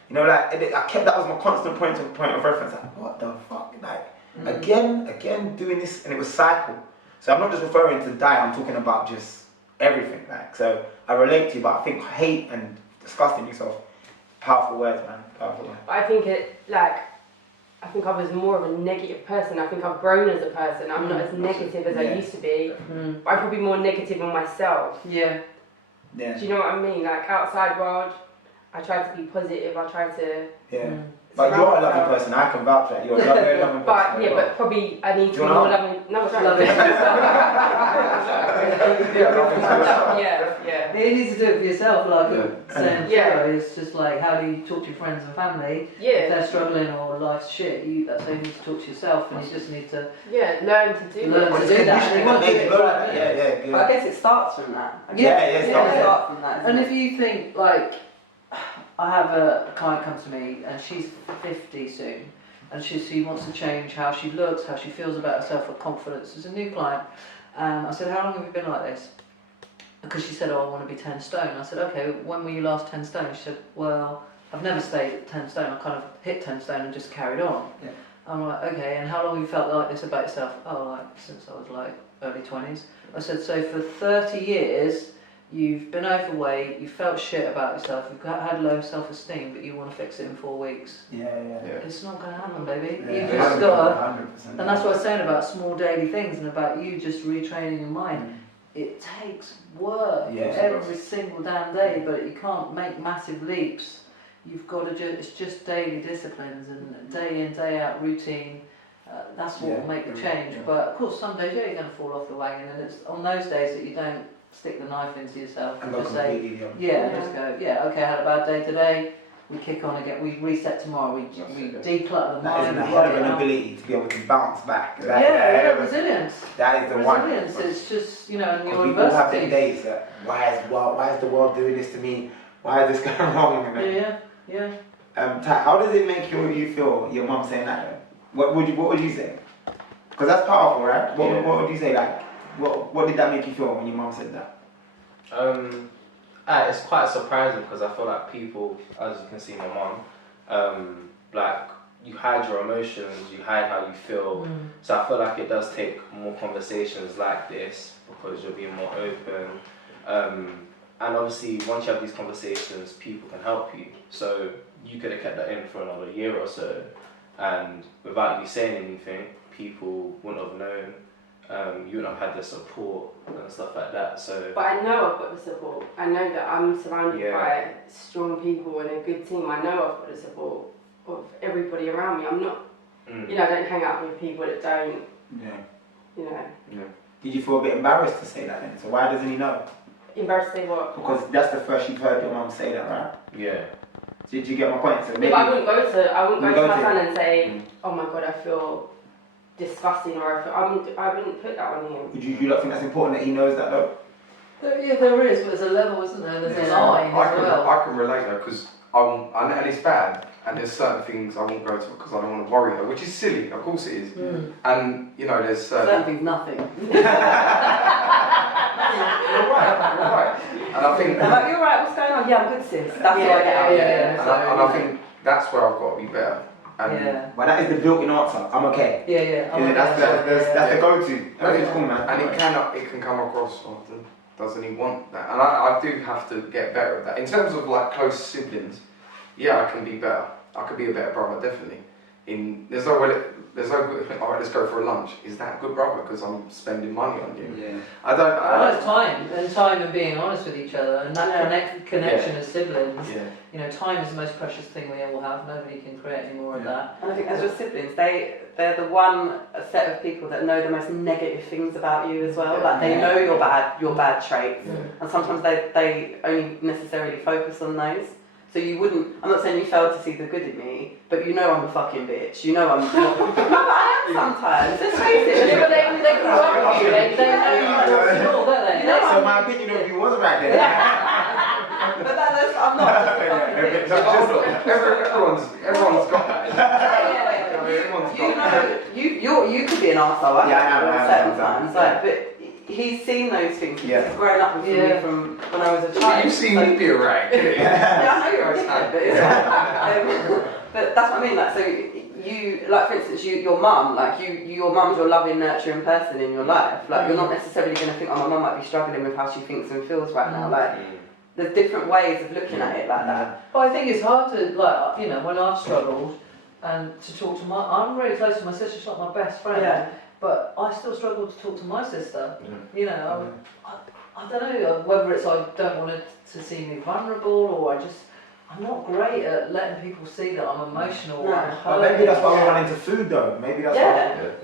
You know, like I kept that was my constant point of reference. Like, what the fuck? Like again doing this, and it was cycle. So I'm not just referring to diet. I'm talking about just everything. Like, so I relate to you, but I think hate and disgusting yourself, powerful words, man, powerful words. But I think I think I was more of a negative person. I think I've grown as a person. I'm not as negative as I used to be. But I'm probably more negative on myself. Yeah. Do you know what I mean? Like outside world, I try to be positive. I try to. But you're a loving person. I can vouch that you're a very loving person. But but probably I need to be more loving. No, it's Loving. yeah. You need to do it for yourself, like saying it's just like how do you talk to your friends and family if they're struggling or life's shit, that's how you need to talk to yourself, and you just need to learn to do that. But I guess it starts from that. It starts from that. And if you think like I have a client come to me and she's 50 soon, and she wants to change how she looks, how she feels about herself, her confidence. It's a new client, and I said, how long have you been like this? Because she said, oh, I want to be 10 stone. I said, okay, when were you last 10 stone? She said, well, I've never stayed at 10 stone. I kind of hit 10 stone and just carried on. I'm like, okay, and how long have you felt like this about yourself? Oh, like since I was like early 20s. I said, so for 30 years, you've been overweight, you felt shit about yourself, you've had low self-esteem, but you want to fix it in 4 weeks. It's not going to happen, baby. You just got to, and that's what I was saying about small daily things and about you just retraining your mind. It takes work every single damn day, but you can't make massive leaps. You've got to it's just daily disciplines and day in, day out routine. That's what will make the change. But of course, some days, you're going to fall off the wagon, and it's on those days that you don't stick the knife into yourself and just say, just go, okay, I had a bad day today, we kick on again, we reset tomorrow, we declutter the mind. That is a hell of an ability to be able to bounce back. Resilience. That is the one. Resilience, it's just, you know, in your people have them days that, why is the world doing this to me? Why is this going wrong? How does it make you feel, your mum saying that? What would you say? Because that's powerful, right? What would you say, like, what did that make you feel when your mum said that? It's quite surprising because I feel like people, as you can see, my mum, like you hide your emotions, you hide how you feel. So I feel like it does take more conversations like this because you're being more open. And obviously, once you have these conversations, people can help you. So you could have kept that in for another year or so, and without you saying anything, people wouldn't have known. You wouldn't have had the support and stuff like that. So, but I know I've got the support. I know that I'm surrounded by strong people and a good team. I know I've got the support of everybody around me. I'm not, you know, I don't hang out with people that don't. You know. Did you feel a bit embarrassed to say that then? So why doesn't he know? Embarrassed to say what? Because that's the first you've heard your mum say that, right? Yeah. Did you get my point? So maybe but I wouldn't go to my son and say, oh my god, I feel disgusting, or I wouldn't put that on him. Would you not think that's important that he knows that though? There is, but there's a level, isn't there? There's a line as well. I can relate though, because and it's bad, and there's certain things I won't go to because I don't want to worry her, which is silly, of course it is. And you know, there's certain things, nothing. You're right. And I think you're right, what's going on? Yeah, I'm good, sis. That's what I get out. And I think that's where I've got to be better. And well, that is the built-in answer. I'm okay. That's the go-to. And it can come across often. Doesn't he want that? And I do have to get better at that. In terms of like close siblings, I can be better. I could be a better brother, definitely. There's no good, alright, let's go for a lunch. Is that good brother? Because I'm spending money on you. It's time and being honest with each other, and that connection as siblings. You know, time is the most precious thing we all have. Nobody can create any more of that. And I think as your siblings, they're the one set of people that know the most negative things about you as well. Like they know your bad traits, and sometimes they only necessarily focus on those. So you wouldn't, I'm not saying you failed to see the good in me, but you know I'm a fucking bitch. You know I'm not. I am sometimes. Let's face it. They grew up with you. They know you. So my opinion of you was right there. I'm not just a fucking bitch. No, hold on. Everyone's got that. I mean, everyone's got that. You could be an arsehole, Yeah, I certain know. times, like, but he's seen those things. Yeah. He's grown up with me from when I was a But child. you've seen me be a rag. Yeah, I know you're a dickhead, but but that's what I mean. Like, so you, like, for instance, your mum, like, your mum's your loving, nurturing person in your life. Like, you're not necessarily going to think, oh, my mum might be struggling with how she thinks and feels right now. Like, there's different ways of looking at it like that. But I think it's hard to, like, you know, when I've struggled and to talk to I'm really close to my sister, she's not my best friend. Yeah. But I still struggle to talk to my sister. You know, I don't know whether it's I don't want it to see me vulnerable, or I'm not great at letting people see that I'm emotional. No. And But maybe that's why we run into food though. Maybe that's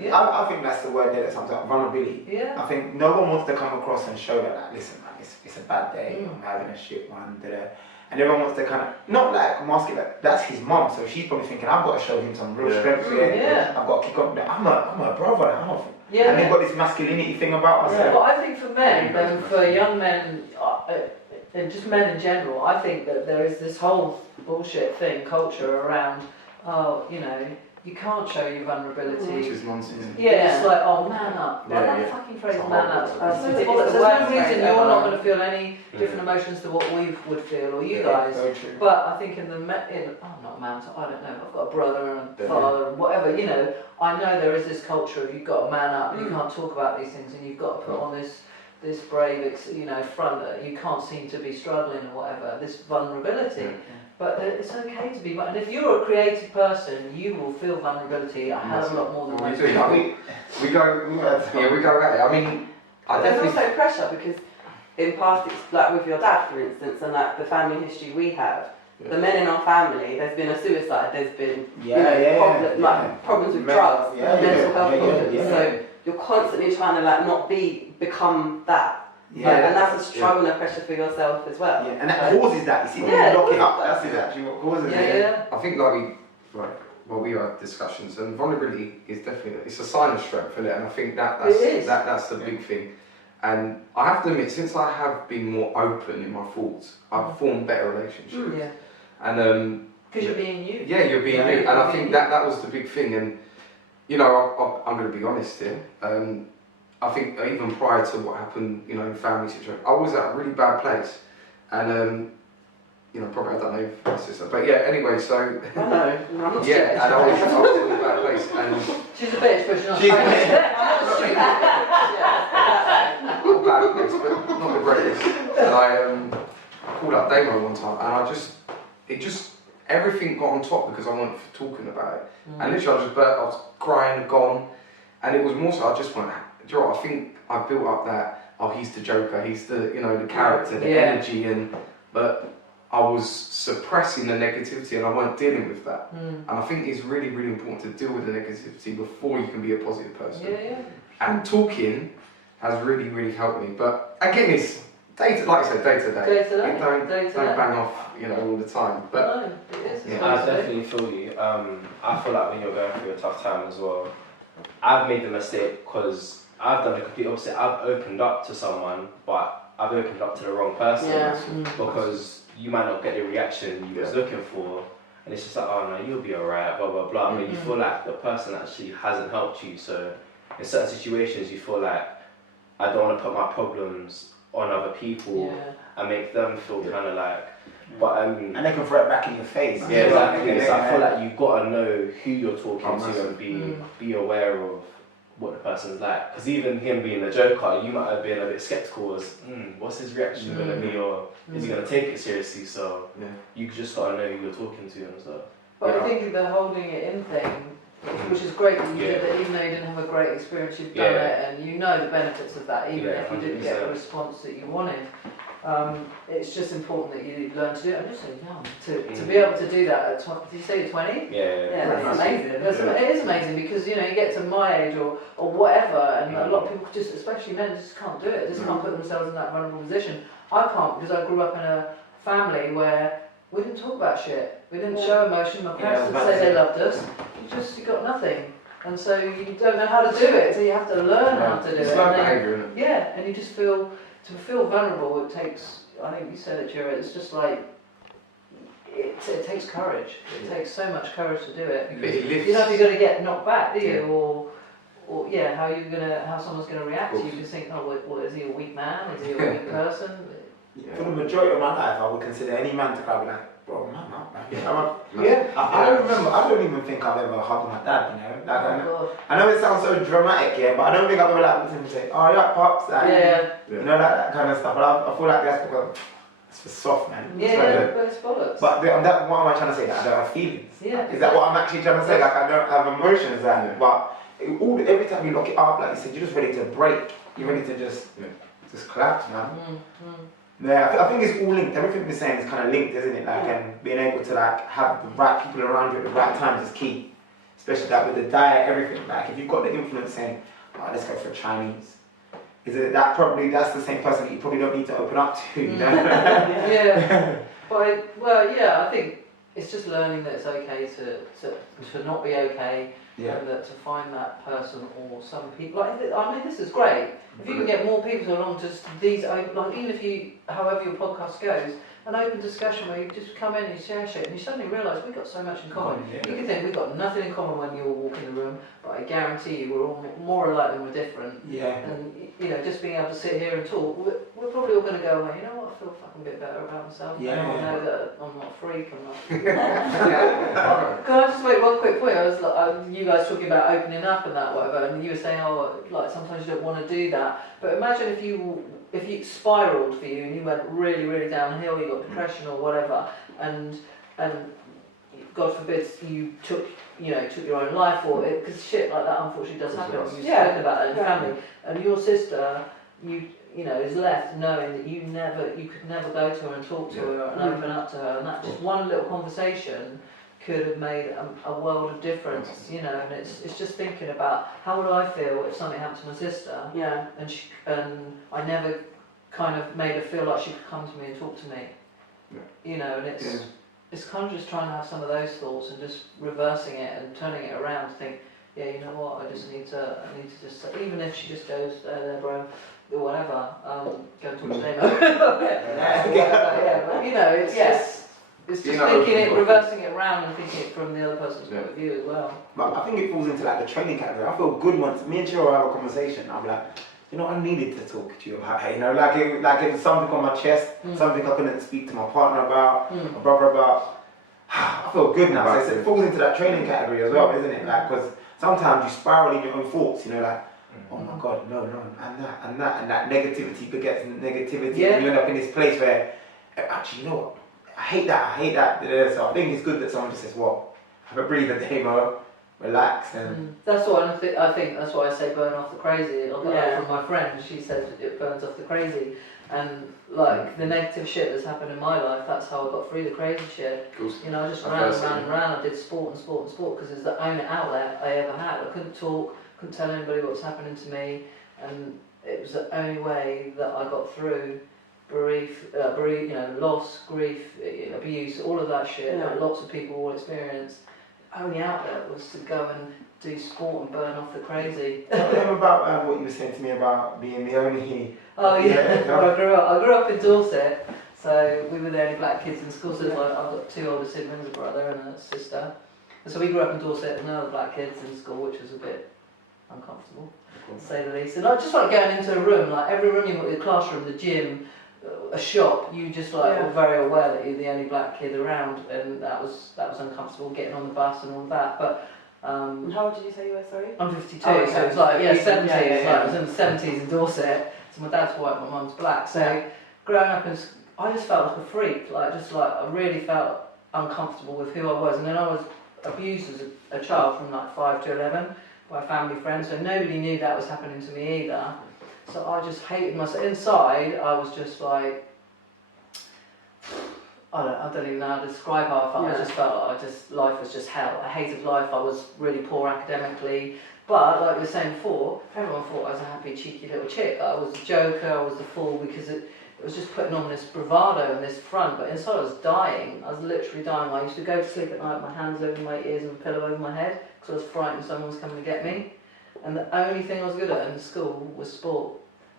Yeah. why. I think that's the word that sums up vulnerability. Yeah. I think no one wants to come across and show that, like, listen, man, it's a bad day. I'm having a shit one. And everyone wants to kind of not like mask it. Like, that's his mum, so she's probably thinking, I've got to show him some real strength here. Yeah. I've got to kick on. I'm a brother now. Yeah. And they've got this masculinity thing about us. Yeah. But I think for men, and for young men, and just men in general, I think that there is this whole bullshit thing, culture around, you know, you can't show your vulnerability. Which is nonsense. Yeah, it's like, oh, man up. Like, that fucking phrase, man up. There's no reason you're not going to feel any different emotions to what we would feel, or you guys. Very true. But I think I'm not man up, I don't know, I've got a brother and a father and whatever, you know, I know there is this culture of you've got to man up, and you can't talk about these things, and you've got to put on this brave, you know, front that you can't seem to be struggling or whatever, this vulnerability. But it's okay to be, and if you're a creative person, you will feel vulnerability a hell of a lot more than most people. We go at it. I mean, There's also pressure because in past, like with your dad, for instance, and like the family history we have, the men in our family, there's been a suicide, there's been problems with drugs, mental health problems. So you're constantly trying to like not become that. And that's a struggle and a pressure for yourself as well. Yeah, and that causes that. You see, when you lock it up, that's actually what causes it. I think we had discussions, and vulnerability is definitely it's a sign of strength, isn't it? And I think that's the big thing. And I have to admit, since I have been more open in my thoughts, I've formed better relationships. Yeah. And because you're being you. Yeah, you're being you, and I think that was the big thing. And you know, I'm going to be honest here. I think even prior to what happened, you know, in family situation, I was at a really bad place, and you know, probably I don't know if my sister, but yeah. Anyway, so I know. yeah, and I was in a really bad place, and She's a bitch, but she's not. She's not a bad place, but not the greatest. And I called up Damo one time, and everything got on top because I wasn't talking about it, and literally I was crying, gone, and it was more so I just went. Do you know what, I think I built up that, he's the Joker, he's the, you know, the character, the energy, but I was suppressing the negativity and I weren't dealing with that. And I think it's really, really important to deal with the negativity before you can be a positive person. And talking has really, really helped me. But again, it's day to day. Don't bang off, you know, all the time. But no, it is. I definitely feel you. I feel like when you're going through a tough time as well, I've made the mistake because I've done the complete opposite. I've opened up to someone, but I've opened up to the wrong person because you might not get the reaction you was looking for, and it's just like, oh no, you'll be alright, blah blah blah. But you feel like the person actually hasn't helped you. So in certain situations, you feel like I don't want to put my problems on other people and make them feel kind of like. But and they can throw it back in your face. Yeah, exactly. So I feel like you've got to know who you're talking to and be aware of what the person's like. Because even him being a joker, you might have been a bit skeptical as, what's his reaction going to be, or is he going to take it seriously? So you just got to know who you're talking to and stuff. But I think the holding it in thing, which is great that you did it, even though you didn't have a great experience, you've done it, and you know the benefits of that, even if you didn't get the response that you wanted. It's just important that you learn to do it. I'm just so young to be able to do that at 20. Did you say you're 20? Yeah, that's amazing. It is amazing because you know you get to my age or whatever, and a lot of people just, especially men, just can't do it. Just can't put themselves in that vulnerable position. I can't because I grew up in a family where we didn't talk about shit. We didn't show emotion. My parents didn't say they loved us. You got nothing. And so you don't know how to do it, so you have to learn how to do it. It's like behaviour, isn't it? Yeah, and you just feel, to feel vulnerable, it takes, I think you said it, Jura, it's just like it takes courage. It takes so much courage to do it. But it lifts. You know, if you're going to get knocked back, do you? Or how someone's going to react to you. You just think, oh, well, is he a weak man? Is he a weak person? For the majority of my life, I would consider any man to cry, be like, bro, man, Yeah. I don't even think I've ever hugged my dad, you know? Like, I know it sounds so dramatic, yeah, but I don't think I've ever like looked at him and say, oh, yeah, pops, like, you know, that kind of stuff. But I feel like that's because it's for soft, man. But it's bollocks. But what am I trying to say? That I don't have feelings? Yeah. Is that what I'm actually trying to say? Like, I don't have emotions, but every time you lock it up, like you said, you're just ready to break. You're ready to just collapse, man. Yeah, I think it's all linked. Everything we're saying is kind of linked, isn't it? Like, and being able to like have the right people around you at the right times is key. Especially that with the diet, everything. Like, if you've got the influence saying, oh, let's go for Chinese. Is it that that's the same person that you probably don't need to open up to, you know? I think it's just learning that it's okay to not be okay, and that to find that person or some people. Like, I mean, this is great. If you can get more people along just these, like, even if however your podcast goes, an open discussion where you just come in and you share shit and you suddenly realise we've got so much in common. You can think we've got nothing in common when you all walk in the room, but I guarantee you we're all more alike than we're different. And, you know, just being able to sit here and talk, we're probably all going to go away, you know what, I feel fucking bit better about myself. I know that I'm not a freak, I'm not... Can I just make one quick point? I was like, you guys talking about opening up and that, whatever, and you were saying, oh, like sometimes you don't want to do that. But imagine if it spiraled for you and you went really, really downhill, you got depression or whatever, and God forbid you took your own life, or because shit like that unfortunately does happen. You've spoken about it in your family, and your sister, is left knowing that you could never go to her and talk to her and open up to her, and that just one little conversation could have made a world of difference, you know. And it's just thinking about how would I feel if something happened to my sister, and I never kind of made her feel like she could come to me and talk to me, you know. And it's kind of just trying to have some of those thoughts and just reversing it and turning it around to think, yeah, you know what, I need to just, even if she just goes, there bro, or whatever, go and talk to Damo. But you know, it's just thinking it, reversing it around and thinking it from the other person's point of view as well. But I think it falls into like the training category. I feel good once me and Chiro have a conversation. I'm like, you know, I needed to talk to you about it. You know, like it was something on my chest, something I couldn't speak to my partner about, my brother about. I feel good now. So it falls into that training category as well, isn't it? Like, because sometimes you spiral in your own thoughts. You know, like, oh my God, no, and that negativity begets negativity, and you end up in this place where actually, you know what? I hate that. So I think it's good that someone just says, "Well, have a breather, Damo, relax." And that's what I think. That's why I say burn off the crazy. I got that from my friend. She said it burns off the crazy, and like the negative shit that's happened in my life, that's how I got through the crazy shit. You know, I just ran and ran. I did sport because it's the only outlet I ever had. I couldn't talk, couldn't tell anybody what was happening to me, and it was the only way that I got through loss, grief, abuse, all of that shit that lots of people will experience. Only outlet was to go and do sport and burn off the crazy. Tell them about what you were saying to me about being the only. Oh yeah, well, I grew up in Dorset, so we were the only black kids in school. So I've got two older siblings, a brother and a sister. And so we grew up in Dorset with no other black kids in school, which was a bit uncomfortable, to say the least. And I just like going into a room, like every room you went, the classroom, the gym, a shop, you just like were very aware that you're the only black kid around, and that was uncomfortable, getting on the bus and all of that. But and how old did you say you were, sorry? I'm 52, so it's like 70s. Like, I was in the 70s in Dorset, so my dad's white, my mum's black. So growing up, I just felt like a freak. I really felt uncomfortable with who I was, and then I was abused as a child from like 5 to 11 by family friends, so nobody knew that was happening to me either. So I just hated myself. Inside, I was just like, I don't even know how to describe how I felt. I just felt like life was just hell. I hated life. I was really poor academically. But like we were saying before, everyone thought I was a happy, cheeky little chick. I was a joker, I was the fool, because it was just putting on this bravado and this front. But inside I was dying. I was literally dying. I used to go to sleep at night with my hands over my ears and a pillow over my head because I was frightened someone was coming to get me. And the only thing I was good at in school was sport.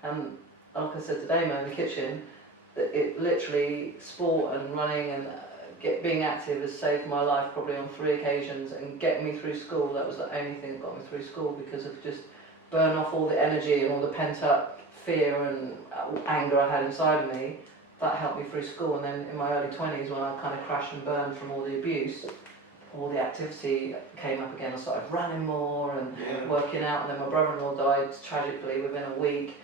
And like I said today, in the kitchen, it literally sport and running and being active has saved my life probably on 3 occasions, and getting me through school, that was the only thing that got me through school, because of just burn off all the energy and all the pent up fear and anger I had inside of me. That helped me through school. And then in my early 20s, when I kind of crashed and burned from all the abuse, all the activity came up again. I started running more and working out, and then my brother-in-law died tragically within a week.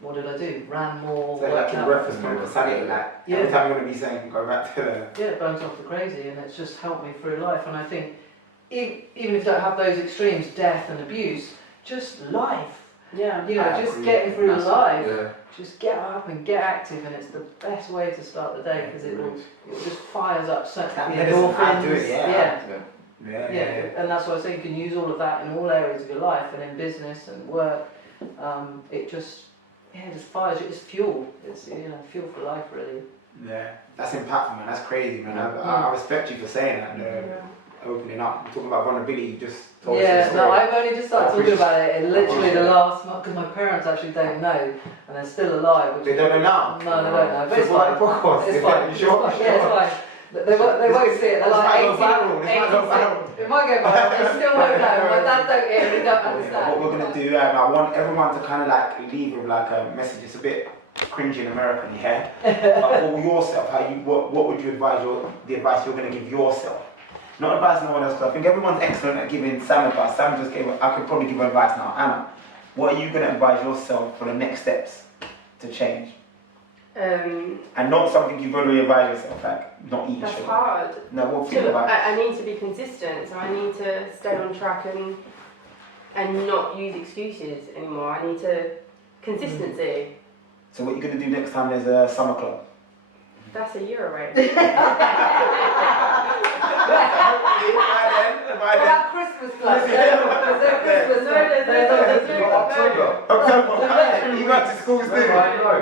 What did I do? Ran more. So like your breakfast point for sanity, like every time you're going to be saying, go back to the... Yeah, it burns off the crazy, and it's just helped me through life. And I think even if you don't have those extremes, death and abuse, just life. Yeah. You know, just getting through life. Yeah. Just get up and get active, and it's the best way to start the day, because it just fires up so That the medicine, I endorphins. do it, Yeah, and that's why I say you can use all of that in all areas of your life, and in business and work. It just fires you. It's fuel. It's fuel for life, really. Yeah, that's impactful, man. That's crazy, man. I respect you for saying that. Opening up, talking about vulnerability. You just told us the story. I've only just started talking about it in literally the last month, because my parents actually don't know, and they're still alive. They don't know now. No, they don't know. But it's So why fine. the podcast? It's fine. Sure. Yeah, it's fine. They won't see it. They're This like might go 80, viral. This might go viral. It might go viral. They still don't know. My dad don't hear. They don't understand. What we're gonna do, I want everyone to kind of like leave with like a message. It's a bit cringy and American, yeah. But for yourself, what would you advise the advice you're gonna give yourself? Not advice no one else, because I think everyone's excellent at giving Sam advice. Sam just gave, I could probably give her advice now. Anna, what are you going to advise yourself for the next steps to change? And not something you've already advised yourself, like not eating That's sugar. hard. No, what think about it? I need to be consistent, so I need to stay on track and not use excuses anymore. I need to consistency. So what you're going to do next time is a summer club? That's a year away. By then. About Christmas club. Christmas. October. You got to school soon. I know.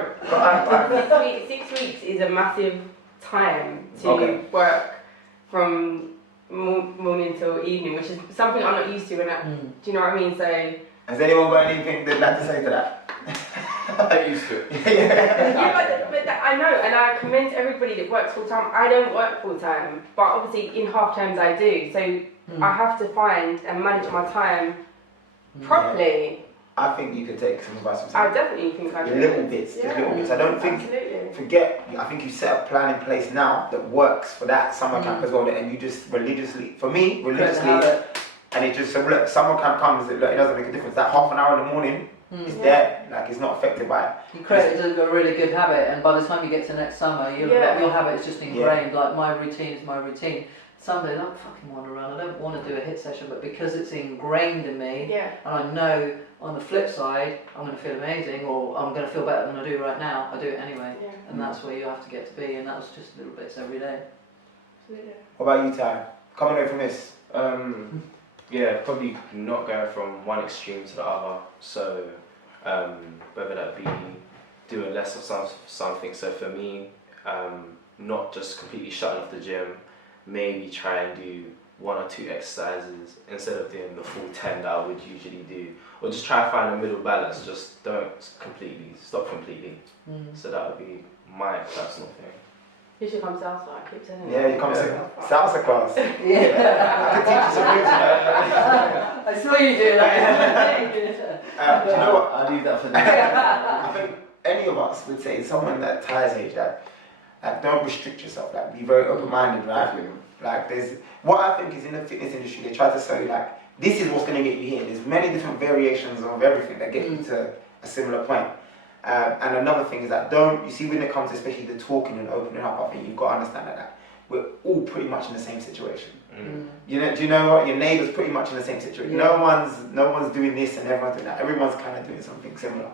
6 weeks is a massive time to work from morning till evening, which is something I'm not used to. Do you know what I mean? So. Has anyone got anything they'd like to say to that? I'm used to it. but I know, and I commend everybody that works full time. I don't work full time, but obviously in half terms I do. So I have to find and manage my time properly. I think you could take some advice from I someone. definitely think I can. Little bits, just little bits. I don't think, I think you set a plan in place now that works for that summer camp as well, and you just religiously, and it just, so look, summer camp comes, look, it doesn't make a difference. That half an hour in the morning is there, like it's not affected by it. You created a really good habit, and by the time you get to next summer, your habit is just ingrained. Like my routine is my routine. Some days I don't fucking want to run, I don't want to do a HIIT session, but because it's ingrained in me, and I know on the flip side, I'm going to feel amazing, or I'm going to feel better than I do right now, I do it anyway. And that's where you have to get to be, and that was just little bits every day. What about you, Ty? Coming away from this? Yeah, probably not going from one extreme to the other. So whether that be doing less of something. So for me, not just completely shutting off the gym, maybe try and do 1 or 2 exercises instead of doing the full 10 that I would usually do. Or just try and find a middle balance, just don't stop completely. So that would be my personal thing. You should come salsa, I keep telling you. Yeah, you come to salsa class. Yeah. I can teach you some moves, I saw you do that. do you know what? I'll leave that for I think any of us would say, someone that Ty's age, that don't restrict yourself, like be very open-minded, right? Like there's, what I think is in the fitness industry, they try to sell you like, this is what's going to get you here. There's many different variations of everything that get you to a similar point. And another thing is that you see when it comes to especially the talking and opening up, I think you've got to understand that we're all pretty much in the same situation. You know, do you know what? Your neighbour's pretty much in the same situation. No one's doing this and everyone's doing that. Everyone's kind of doing something similar.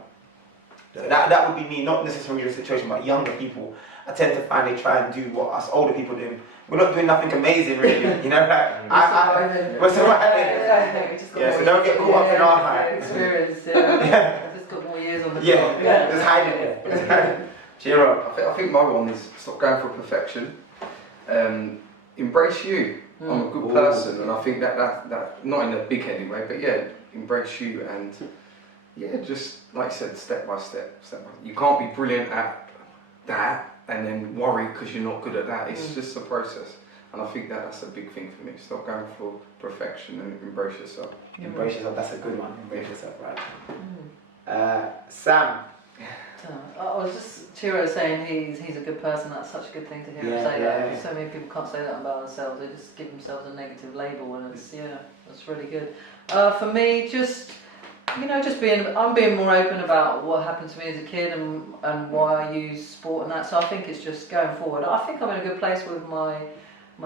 So that would be me, not necessarily your situation, but younger people. I tend to find they try and do what us older people do. We're not doing nothing amazing, really. You know, like we're surviving. Yeah, so don't get caught up in our hype. Experience. I've just got more years on the job. Just hiding it. Cheer up. I think my one is stop going for perfection. Embrace you. I'm a good person, and I think that not in a big headed way, but yeah, embrace you, and just like I said, step by step. You can't be brilliant at that and then worry because you're not good at that. It's just a process. And I think that's a big thing for me. Stop going for perfection and embrace yourself. Embrace yourself, that's a good one. Embrace yourself, right? Sam. I was just Chiro saying he's a good person. That's such a good thing to hear him say that. So many people can't say that about themselves. They just give themselves a negative label, and it's that's really good. For me, just I'm being more open about what happened to me as a kid and why I use sport and that. So I think it's just going forward. I think I'm in a good place with my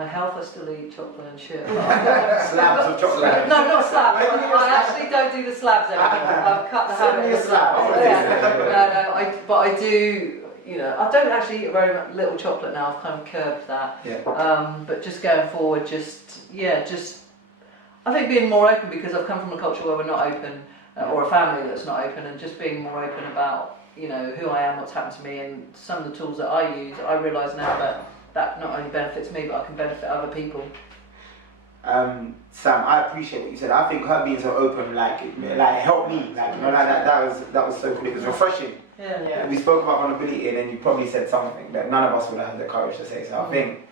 health. I still eat chocolate and shit. Slabs of chocolate. No, not slabs. I actually don't do the slabs anymore. I've cut the habit. Send me a slab. But I do. I don't actually eat very little chocolate now. I've kind of curbed that. Yeah. But just going forward, I think being more open, because I've come from a culture where we're not open, or a family that's not open, and just being more open about who I am, what's happened to me, and some of the tools that I use. I realise now that not only benefits me, but I can benefit other people. Sam, I appreciate what you said. I think her being so open, like helped me. That was so cool. It was refreshing. Yeah. We spoke about vulnerability, and then you probably said something that none of us would have had the courage to say. So I think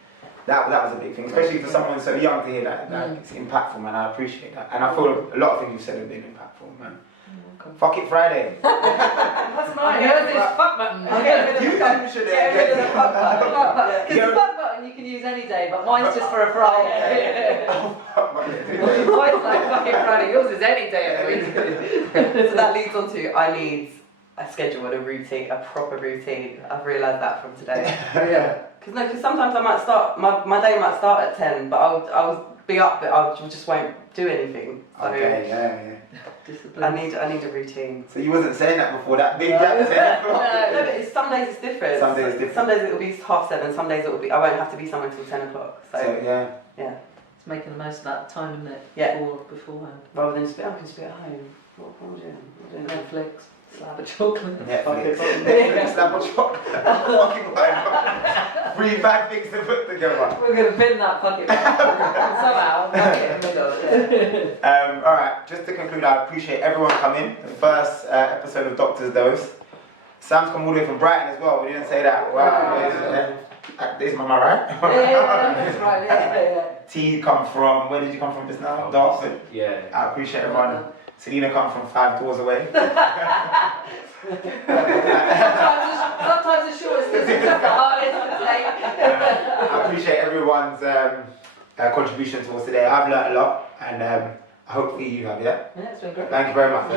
that was a big thing, especially for someone so young to hear that. It's impactful, man. I appreciate that, and I feel a lot of things you've said have been impactful, man. Fuck it Friday. That's mine. Here's this fuck button. Get rid of the fuck button. Because the fuck button you can use any day, but mine's just for a Friday. Mine's like fucking Friday. Yours is any day of the week. So that leads on to I need a schedule and a routine, a proper routine. I've realised that from today. Because sometimes I might start, my day might start at 10, but I'll be up, but I just won't do anything. So Discipline. I need a routine. So you wasn't saying that before, that big gap saying No, but some days it's different. Some days it's different. Some days it'll be 7:30, some days it'll be, I won't have to be somewhere till 10 o'clock. So It's making the most of that time, isn't it? Yeah. Beforehand. Rather than just be, I can just be at home. What am I doing? I'm doing Netflix, slab of chocolate. Netflix, slab of chocolate. Fucking why 3 bad things to put together. We're going to bin that fucking somehow. Alright, just to conclude, I appreciate everyone coming. The first episode of Doctor's Dose. Sam's come all the way from Brighton as well. We didn't say that. Wow. This is Mama, right? That's right. Yeah. T come from, where did you come from just now? Dartford. Yeah. I appreciate everyone. Selena come from 5 doors away. Sometimes the shortest distance is the hardest to take. I appreciate everyone's contribution towards today. I've learned a lot, and hopefully you have, Yeah, it's been great. Thank you very much.